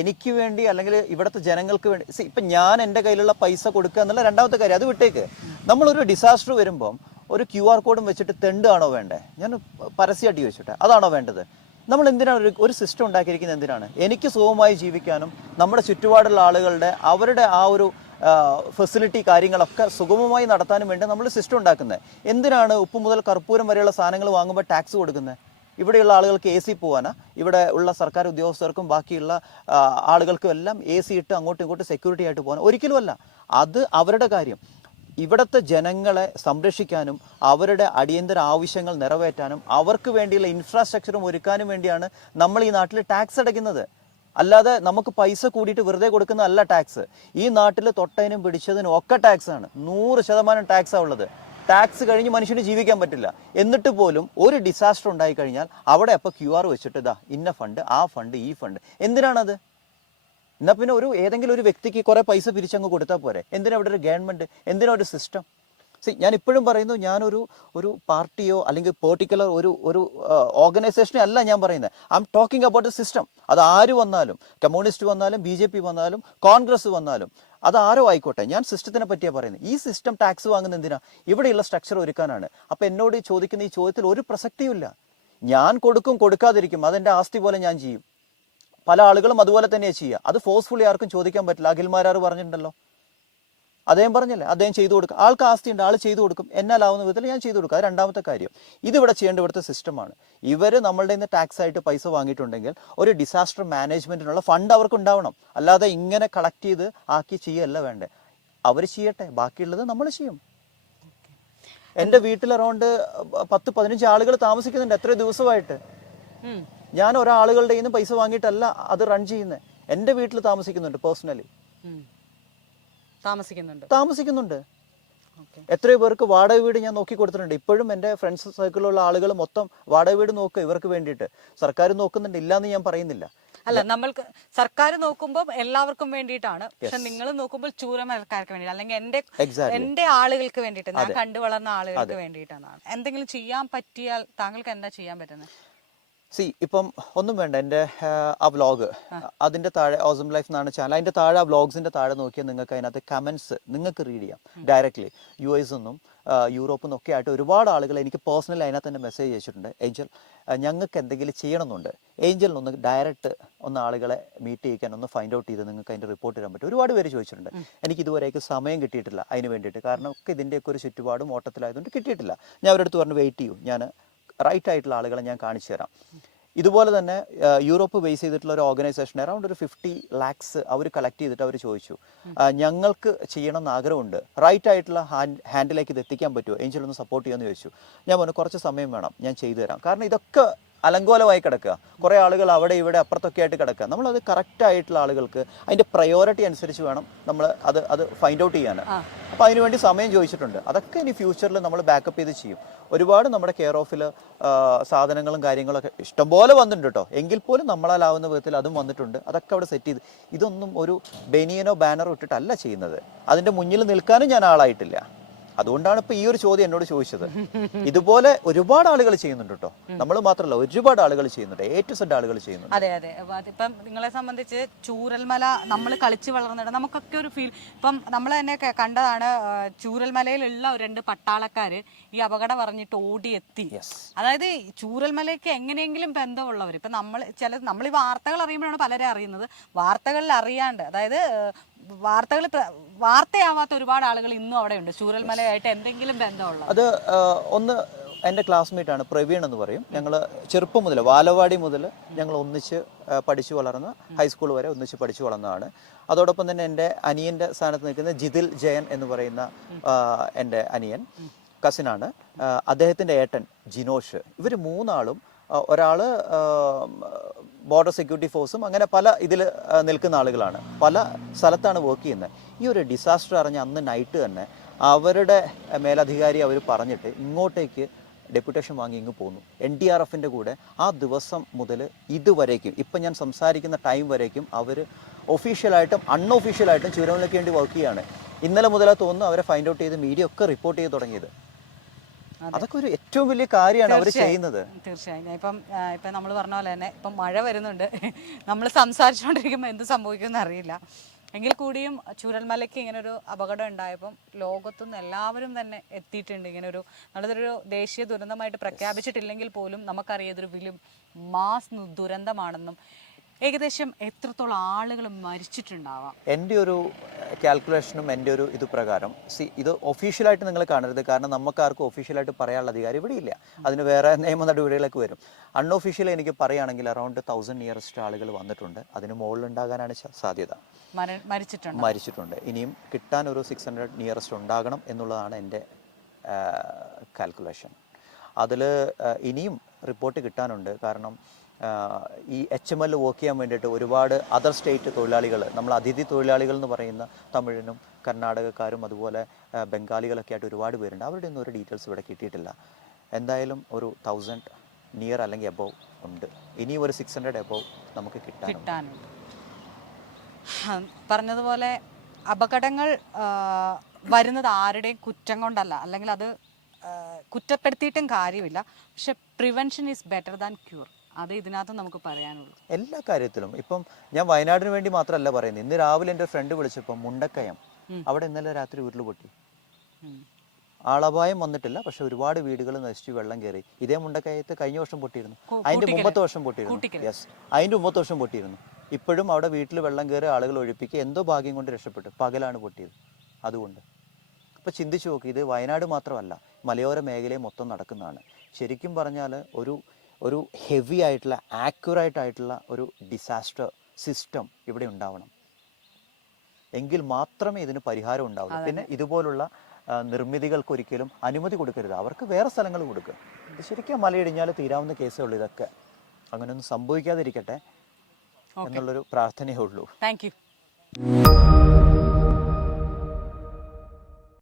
എനിക്ക് വേണ്ടി അല്ലെങ്കിൽ ഇവിടുത്തെ ജനങ്ങൾക്ക് വേണ്ടി. ഇപ്പം ഞാൻ എൻ്റെ കയ്യിലുള്ള പൈസ കൊടുക്കുക എന്നുള്ള രണ്ടാമത്തെ കാര്യം, അത് വിട്ടേക്ക്. നമ്മളൊരു ഡിസാസ്റ്റർ വരുമ്പം ഒരു QR കോഡും വെച്ചിട്ട് തെണ്ടാണോ വേണ്ടേ? ഞാൻ പരസ്യമായിട്ട് ചോദിച്ചോട്ടെ, അതാണോ വേണ്ടത്? നമ്മൾ എന്തിനാണ് ഒരു സിസ്റ്റം ഉണ്ടാക്കിയിരിക്കുന്നത്? എന്തിനാണ്? എനിക്ക് സുഖമായി ജീവിക്കാനും നമ്മുടെ ചുറ്റുപാടുള്ള ആളുകളുടെ അവരുടെ ആ ഒരു ഫെസിലിറ്റി കാര്യങ്ങളൊക്കെ സുഗമമായി നടത്താനും വേണ്ടി നമ്മൾ സിസ്റ്റം ഉണ്ടാക്കുന്നത്. എന്തിനാണ് ഉപ്പ് മുതൽ കർപ്പൂരം വരെയുള്ള സാധനങ്ങൾ വാങ്ങുമ്പോൾ ടാക്സ് കൊടുക്കുന്നത്? ഇവിടെയുള്ള ആളുകൾക്ക് AC പോകാനാ? ഇവിടെ ഉള്ള സർക്കാർ ഉദ്യോഗസ്ഥർക്കും ബാക്കിയുള്ള ആളുകൾക്കും എല്ലാം AC ഇട്ട് അങ്ങോട്ടും ഇങ്ങോട്ടും സെക്യൂരിറ്റി ആയിട്ട് പോകാൻ? ഒരിക്കലുമല്ല. അത് അവരുടെ കാര്യം. ഇവിടുത്തെ ജനങ്ങളെ സംരക്ഷിക്കാനും അവരുടെ അടിയന്തര ആവശ്യങ്ങൾ നിറവേറ്റാനും അവർക്ക് വേണ്ടിയുള്ള ഇൻഫ്രാസ്ട്രക്ചറും ഒരുക്കാനും വേണ്ടിയാണ് നമ്മൾ ഈ നാട്ടിൽ ടാക്സ് അടയ്ക്കുന്നത്. അല്ലാതെ നമുക്ക് പൈസ കൂടിയിട്ട് വെറുതെ കൊടുക്കുന്നതല്ല ടാക്സ്. ഈ നാട്ടിൽ തൊട്ടതിനും പിടിച്ചതിനും ഒക്കെ ടാക്സ് ആണ്. 100% ടാക്സാണ് ഉള്ളത്. ടാക്സ് കഴിഞ്ഞ് മനുഷ്യന് ജീവിക്കാൻ പറ്റില്ല. എന്നിട്ട് പോലും ഒരു ഡിസാസ്റ്റർ ഉണ്ടായി കഴിഞ്ഞാൽ അവിടെ അപ്പോൾ QR വെച്ചിട്ട് ഇതാ ഇന്ന ഫണ്ട്, ആ ഫണ്ട്, ഈ ഫണ്ട്. എന്തിനാണത്? എന്നാൽ പിന്നെ ഏതെങ്കിലും ഒരു വ്യക്തിക്ക് കുറേ പൈസ പിരിച്ചങ്ങ് കൊടുത്താൽ പോരെ? എന്തിനാ ഇവിടെ ഒരു ഗവൺമെൻറ്? എന്തിനാ ഒരു സിസ്റ്റം? ഞാൻ ഇപ്പോഴും പറയുന്നു, ഞാനൊരു പാർട്ടിയോ അല്ലെങ്കിൽ പെർട്ടിക്കുലർ ഒരു ഓർഗനൈസേഷനെ അല്ല ഞാൻ പറയുന്നത്. I am talking about A system. അത് ആര് വന്നാലും, കമ്മ്യൂണിസ്റ്റ് വന്നാലും, BJP വന്നാലും, കോൺഗ്രസ് വന്നാലും, അത് ആരോ ആയിക്കോട്ടെ, ഞാൻ സിസ്റ്റത്തിനെ പറ്റിയാണ് പറയുന്നത്. ഈ സിസ്റ്റം ടാക്സ് വാങ്ങുന്ന എന്തിനാ? ഇവിടെയുള്ള സ്ട്രക്ചർ ഒരുക്കാനാണ്. അപ്പം എന്നോട് ചോദിക്കുന്ന ഈ ചോദ്യത്തിൽ ഒരു പ്രസക്തിയുമില്ല. ഞാൻ കൊടുക്കും, കൊടുക്കാതിരിക്കും, അതെൻ്റെ ആസ്തി പോലെ ഞാൻ ചെയ്യും. പല ആളുകളും അതുപോലെ തന്നെയാണ് ചെയ്യുക. അത് ഫോഴ്സ്ഫുള്ളി ആർക്കും ചോദിക്കാൻ പറ്റില്ല. അഖിൽമാരാർ പറഞ്ഞിട്ടുണ്ടല്ലോ, അദ്ദേഹം പറഞ്ഞില്ലേ, അദ്ദേഹം ചെയ്തു കൊടുക്കും. ആൾക്ക് ആസ്തിയുണ്ട്, ആൾ ചെയ്തു കൊടുക്കും. എന്നാലാവുന്ന വിധത്തിൽ ഞാൻ ചെയ്തു കൊടുക്കും. അത് രണ്ടാമത്തെ കാര്യം. ഇതിവിടെ ചെയ്യേണ്ട ഇവിടുത്തെ സിസ്റ്റമാണ്. ഇവർ നമ്മളുടെ നിന്ന് ടാക്സ് ആയിട്ട് പൈസ വാങ്ങിയിട്ടുണ്ടെങ്കിൽ ഒരു ഡിസാസ്റ്റർ മാനേജ്മെന്റിനുള്ള ഫണ്ട് അവർക്ക് ഉണ്ടാവണം. അല്ലാതെ ഇങ്ങനെ കളക്ട് ചെയ്ത് ആക്കി ചെയ്യല്ല വേണ്ടേ. അവർ ചെയ്യട്ടെ, ബാക്കിയുള്ളത് നമ്മൾ ചെയ്യും. എൻ്റെ വീട്ടിൽ അറൗണ്ട് 10-15 ആളുകൾ താമസിക്കുന്നുണ്ട് എത്ര ദിവസമായിട്ട്. ഞാൻ ഒരാളുകളുടെ കയ്യിൽ നിന്ന് പൈസ വാങ്ങിയിട്ടല്ല അത് റൺ ചെയ്യുന്നത്. എൻ്റെ വീട്ടിൽ താമസിക്കുന്നുണ്ട്, പേഴ്സണലി താമസിക്കുന്നുണ്ട്. എത്രയോ പേർക്ക് വാടക വീട് ഞാൻ നോക്കി കൊടുത്തിട്ടുണ്ട്. ഇപ്പോഴും എൻ്റെ ഫ്രണ്ട്സ് സർക്കിളിലുള്ള ആളുകൾ മൊത്തം വാടക വീട് നോക്കുക ഇവർക്ക് വേണ്ടിയിട്ട്. സർക്കാർ നോക്കുന്നുണ്ട്, ഇല്ലാന്ന് ഞാൻ പറയുന്നില്ല. അല്ല, നമ്മൾക്ക് സർക്കാർ നോക്കുമ്പോൾ എല്ലാവർക്കും വേണ്ടിയിട്ടാണ്. പക്ഷെ നിങ്ങൾ നോക്കുമ്പോൾ ചൂരമലക്കാർക്ക് വേണ്ടി, അല്ലെങ്കിൽ എന്റെ ആളുകൾക്ക് വേണ്ടിയിട്ട്, ഞാൻ കണ്ടു വളർന്ന ആളുകൾക്ക് വേണ്ടിയിട്ടാണ്. എന്തെങ്കിലും ചെയ്യാൻ പറ്റിയാൽ താങ്കൾക്ക് എന്താ ചെയ്യാൻ പറ്റുന്നത്? ഇപ്പം ഒന്നും വേണ്ട. എൻ്റെ ആ വ്ളോഗ്, അതിൻ്റെ താഴെ ഓസം ലൈഫ് എന്നാണ് ചാനൽ, അതിൻ്റെ താഴെ ആ വ്ളോഗ്സിൻ്റെ താഴെ നോക്കിയാൽ നിങ്ങൾക്ക് അതിനകത്ത് കമൻസ് നിങ്ങൾക്ക് റീഡ് ചെയ്യാം ഡയറക്റ്റ്ലി. US നിന്നും യൂറോപ്പിൽ നിന്നൊക്കെ ആയിട്ട് ഒരുപാട് ആളുകൾ എനിക്ക് പേഴ്സണലി അതിനകത്ത് തന്നെ മെസ്സേജ് അയച്ചിട്ടുണ്ട്. ഏഞ്ചൽ, ഞങ്ങൾക്ക് എന്തെങ്കിലും ചെയ്യണമെന്നുണ്ട്, ഏഞ്ചലിനൊന്ന് ഡയറക്റ്റ് ഒന്ന് ആളുകളെ മീറ്റ് ചെയ്യിക്കാൻ, ഒന്ന് ഫൈൻഡ് ഔട്ട് ചെയ്ത് നിങ്ങൾക്ക് അതിൻ്റെ റിപ്പോർട്ട് തരാൻ പറ്റും. ഒരുപാട് പേര് ചോദിച്ചിട്ടുണ്ട്. എനിക്ക് ഇതുവരേക്ക് സമയം കിട്ടിയിട്ടില്ല അതിന് വേണ്ടിയിട്ട്. കാരണം ഒക്കെ ഇതിൻ്റെയൊക്കെ ഒരു ചുറ്റുപാടും ഓട്ടത്തിലായതുകൊണ്ട് കിട്ടിയിട്ടില്ല. ഞാൻ അവരുടെ അടുത്ത് പറഞ്ഞ് വെയിറ്റ് ചെയ്യൂ, ഞാൻ റൈറ്റ് ആയിട്ടുള്ള ആളുകളെ ഞാൻ കാണിച്ചു തരാം. ഇതുപോലെ തന്നെ യൂറോപ്പ് ബേസ് ചെയ്തിട്ടുള്ള ഒരു ഓർഗനൈസേഷൻ അറൗണ്ട് ഒരു 50 lakhs അവർ കളക്ട് ചെയ്തിട്ട് അവർ ചോദിച്ചു, ഞങ്ങൾക്ക് ചെയ്യണമെന്ന് ആഗ്രഹമുണ്ട്, റൈറ്റ് ആയിട്ടുള്ള ഹാൻഡിലേക്ക് ഇത് എത്തിക്കാൻ പറ്റുമോ, ഏഞ്ചൽ ഒന്ന് സപ്പോർട്ട് ചെയ്യുമെന്ന് ചോദിച്ചു. ഞാൻ പറഞ്ഞു കുറച്ച് സമയം വേണം, ഞാൻ ചെയ്തു തരാം. കാരണം ഇതൊക്കെ അലങ്കോലമായി കിടക്കുക, കുറേ ആളുകൾ അവിടെ ഇവിടെ അപ്പുറത്തൊക്കെ ആയിട്ട് കിടക്കുക. നമ്മളത് കറക്റ്റ് ആയിട്ടുള്ള ആളുകൾക്ക് അതിൻ്റെ പ്രയോറിറ്റി അനുസരിച്ച് വേണം നമ്മൾ അത് ഫൈൻഡ് ഔട്ട് ചെയ്യാൻ. അപ്പോൾ അതിനുവേണ്ടി സമയം ചോദിച്ചിട്ടുണ്ട്. അതൊക്കെ ഇനി ഫ്യൂച്ചറിൽ നമ്മൾ ബാക്കപ്പ് ചെയ്ത് ചെയ്യും. ഒരുപാട് നമ്മുടെ കെയർ ഓഫിൽ സാധനങ്ങളും കാര്യങ്ങളൊക്കെ ഇഷ്ടംപോലെ വന്നിട്ടുണ്ട് കേട്ടോ. എങ്കിൽ പോലും നമ്മളാലാവുന്ന വിധത്തിൽ അതും വന്നിട്ടുണ്ട്. അതൊക്കെ അവിടെ സെറ്റ് ചെയ്ത്, ഇതൊന്നും ഒരു ബനിയനോ ബാനറോ ഇട്ടിട്ടല്ല ചെയ്യുന്നത്. അതിൻ്റെ മുന്നിൽ നിൽക്കാനും ഞാൻ ആളായിട്ടില്ല. അതുകൊണ്ടാണ് ഇപ്പൊ ഈ ഒരു ചോദ്യം എന്നോട് ചോദിച്ചത്. ഇതുപോലെ ഒരുപാട് ആളുകൾ ചെയ്യുന്നുണ്ട് കേട്ടോ. നമ്മൾ മാത്രമല്ല, ഒരുപാട് ആളുകൾ ചെയ്യുന്നുണ്ട്. A to Z ആളുകൾ ചെയ്യുന്നുണ്ട്. അതെ അതെ. ഇപ്പം നിങ്ങളെ സംബന്ധിച്ച് ചൂരൽമല നമ്മൾ കളിച്ച് വളർന്നിട്ട് നമുക്കൊക്കെ ഒരു ഫീൽ. ഇപ്പം നമ്മൾ തന്നെ കണ്ടതാണ്, ചൂരൽമലയിലുള്ള 2 പട്ടാളക്കാര് ഈ അപകടം പറഞ്ഞിട്ട് ഓടിയെത്തി. അതായത് ചൂരൽമലയ്ക്ക് എങ്ങനെയെങ്കിലും ബന്ധമുള്ളവർ, ഇപ്പം നമ്മൾ ഈ വാർത്തകൾ അറിയുമ്പോഴാണ് പലരെ അറിയുന്നത്. വാർത്തകളിൽ അറിയാണ്ട്, അതായത് വാർത്തയാവാത്ത ഒരുപാട് ആളുകൾ ഇന്നും അവിടെ ഉണ്ട്, ചൂരൽമലയായിട്ട് എന്തെങ്കിലും ബന്ധമുള്ള. അത് ഒന്ന് എൻ്റെ ക്ലാസ്മേറ്റ് ആണ്, പ്രവീൺ എന്ന് പറയും. ഞങ്ങൾ ചെറുപ്പം മുതൽ, ബാലവാടി മുതൽ ഞങ്ങൾ ഒന്നിച്ച് പഠിച്ചു വളർന്ന, ഹൈസ്കൂൾ വരെ ഒന്നിച്ച് പഠിച്ചു വളർന്നതാണ്. അതോടൊപ്പം തന്നെ എൻ്റെ അനിയൻ്റെ സ്ഥാനത്ത് നിൽക്കുന്ന ജിതിൽ ജയൻ എന്ന് പറയുന്ന എൻ്റെ അനിയൻ, കസിനാണ്. അദ്ദേഹത്തിൻ്റെ ഏട്ടൻ ജിനോഷ്. ഇവർ 3 ആളും, ഒരാൾ ബോർഡർ സെക്യൂരിറ്റി ഫോഴ്സും, അങ്ങനെ പല ഇതിൽ നിൽക്കുന്ന ആളുകളാണ്. പല സ്ഥലത്താണ് വർക്ക് ചെയ്യുന്നത്. ഈ ഒരു ഡിസാസ്റ്റർ അറിഞ്ഞ അന്ന് നൈറ്റ് തന്നെ അവരുടെ മേലധികാരി അവർ പറഞ്ഞിട്ട് ഇങ്ങോട്ടേക്ക് ഡെപ്യൂട്ടേഷൻ വാങ്ങി ഇങ്ങ് പോന്നു. NDRFൻ്റെ കൂടെ ആ ദിവസം മുതൽ ഇതുവരേക്കും, ഇപ്പം ഞാൻ സംസാരിക്കുന്ന ടൈം വരേക്കും അവർ ഒഫീഷ്യലായിട്ടും അൺഒഫീഷ്യലായിട്ടും ചൂരൽമലയ്ക്ക് വേണ്ടി വർക്ക് ചെയ്യുകയാണ്. ഇന്നലെ മുതലേ തോന്നുന്നു അവരെ ഫൈൻഡ് ഔട്ട് ചെയ്ത് മീഡിയ ഒക്കെ റിപ്പോർട്ട് ചെയ്ത് തുടങ്ങിയത്. അതൊക്കെ ഒരു ഏറ്റവും വലിയ കാര്യമാണ് അവർ ചെയ്യുന്നത്. തീർച്ചയായും. ഇപ്പം നമ്മൾ പറഞ്ഞ പോലെ തന്നെ ഇപ്പം മഴ വരുന്നുണ്ട്, നമ്മൾ സംസാരിച്ചുകൊണ്ടിരിക്കുമ്പോൾ എന്ത് സംഭവിക്കുമെന്ന് അറിയില്ല. എങ്കിൽ കൂടിയും ചൂരൽമലയ്ക്ക് ഇങ്ങനൊരു അപകടം ഉണ്ടായപ്പം ലോകത്തുനിന്ന് എല്ലാവരും തന്നെ എത്തിയിട്ടുണ്ട്. ഇങ്ങനൊരു നല്ലതൊരു ദേശീയ ദുരന്തമായിട്ട് പ്രഖ്യാപിച്ചിട്ടില്ലെങ്കിൽ പോലും നമുക്കറിയാം ഇതൊരു വലിയ മാസ് ദുരന്തമാണെന്നും ഏകദേശം എത്രത്തോളം ആളുകൾ മരിച്ചിട്ടുണ്ടാവാം. എൻ്റെ ഒരു കാൽക്കുലേഷനും എൻ്റെ ഒരു ഇത് പ്രകാരം, ഇത് ഒഫീഷ്യലായിട്ട് നിങ്ങൾ കാണരുത്. കാരണം നമുക്കാർക്കും ഒഫീഷ്യലായിട്ട് പറയാനുള്ള അധികാരം ഇവിടെ ഇല്ല. അതിന് വേറെ നിയമ നടപടികളൊക്കെ വരും. അൺഒഫീഷ്യൽ എനിക്ക് പറയുകയാണെങ്കിൽ അറൗണ്ട് 1000 നിയറസ്റ്റ് ആളുകൾ വന്നിട്ടുണ്ട്. അതിന് മുകളിലുണ്ടാകാനാണ് സാധ്യത. മരിച്ചിട്ടുണ്ട്. ഇനിയും കിട്ടാൻ ഒരു 600 നിയറസ്റ്റ് ഉണ്ടാകണം എന്നുള്ളതാണ് എൻ്റെ കാൽക്കുലേഷൻ. അതിൽ ഇനിയും റിപ്പോർട്ട് കിട്ടാനുണ്ട്. കാരണം ഈ HML വർക്ക് ചെയ്യാൻ വേണ്ടിയിട്ട് ഒരുപാട് അതർ സ്റ്റേറ്റ് തൊഴിലാളികൾ, നമ്മൾ അതിഥി തൊഴിലാളികൾ എന്ന് പറയുന്ന തമിഴിനും കർണാടകക്കാരും അതുപോലെ ബംഗാളികളൊക്കെ ആയിട്ട് ഒരുപാട് പേരുണ്ട്. അവരുടെ ഒന്നും ഒരു ഡീറ്റെയിൽസ് ഇവിടെ കിട്ടിയിട്ടില്ല. എന്തായാലും ഒരു 1000 നിയർ അല്ലെങ്കിൽ എബോവ് ഉണ്ട്. ഇനി ഒരു 600 എബോവ് നമുക്ക് കിട്ടാനുണ്ട്. പറഞ്ഞതുപോലെ അപകടങ്ങൾ വരുന്നത് ആരുടെയും കുറ്റം കൊണ്ടല്ല, അല്ലെങ്കിൽ അത് കുറ്റപ്പെടുത്തിയിട്ടും കാര്യമില്ല. പക്ഷെ prevention is better than cure. അത് ഇതിനകത്ത് നമുക്ക് പറയാനുള്ളൂ. എല്ലാ കാര്യത്തിലും. ഇപ്പം ഞാൻ വയനാടിന് വേണ്ടി മാത്രമല്ല പറയുന്നത്. ഇന്ന് രാവിലെ എൻ്റെ ഫ്രണ്ട് വിളിച്ചപ്പോൾ മുണ്ടക്കയം അവിടെ ഇന്നലെ രാത്രി ഉരുൾ പൊട്ടി. ആളപായം വന്നിട്ടില്ല, പക്ഷെ ഒരുപാട് വീടുകൾ നശിച്ചു, വെള്ളം കയറി. ഇതേ മുണ്ടക്കയത്ത് കഴിഞ്ഞ വർഷം പൊട്ടിയിരുന്നു, അതിന്റെ മുമ്പത്തെ വർഷം പൊട്ടിയിരുന്നു. യെസ്, അതിന്റെ മുമ്പത്തെ വർഷം പൊട്ടിയിരുന്നു. ഇപ്പോഴും അവിടെ വീട്ടിൽ വെള്ളം കയറി ആളുകൾ ഒഴിപ്പിക്കുക, എന്തോ ഭാഗ്യം കൊണ്ട് രക്ഷപ്പെട്ടു. പകലാണ് പൊട്ടിയത്. അതുകൊണ്ട് അപ്പോൾ ചിന്തിച്ചു നോക്കി, ഇത് വയനാട് മാത്രമല്ല, മലയോര മേഖലയെ മൊത്തം നടക്കുന്നതാണ്. ശരിക്കും പറഞ്ഞാൽ ഒരു ഹെവി ആയിട്ടുള്ള ആക്യുറേറ്റ് ആയിട്ടുള്ള ഒരു ഡിസാസ്റ്റർ സിസ്റ്റം ഇവിടെ ഉണ്ടാവണം. എങ്കിൽ മാത്രമേ ഇതിന് പരിഹാരം ഉണ്ടാവുള്ളൂ. പിന്നെ ഇതുപോലുള്ള നിർമ്മിതികൾക്ക് ഒരിക്കലും അനുമതി കൊടുക്കരുത്. അവർക്ക് വേറെ സ്ഥലങ്ങൾ കൊടുക്കുക. ഇത് ശരിക്കും മലയിടിഞ്ഞാൽ തീരാവുന്ന കേസേ ഉള്ളൂ. ഇതൊക്കെ അങ്ങനെയൊന്നും സംഭവിക്കാതിരിക്കട്ടെ എന്നുള്ളൊരു പ്രാർത്ഥനയേ ഉള്ളൂ. Thank you.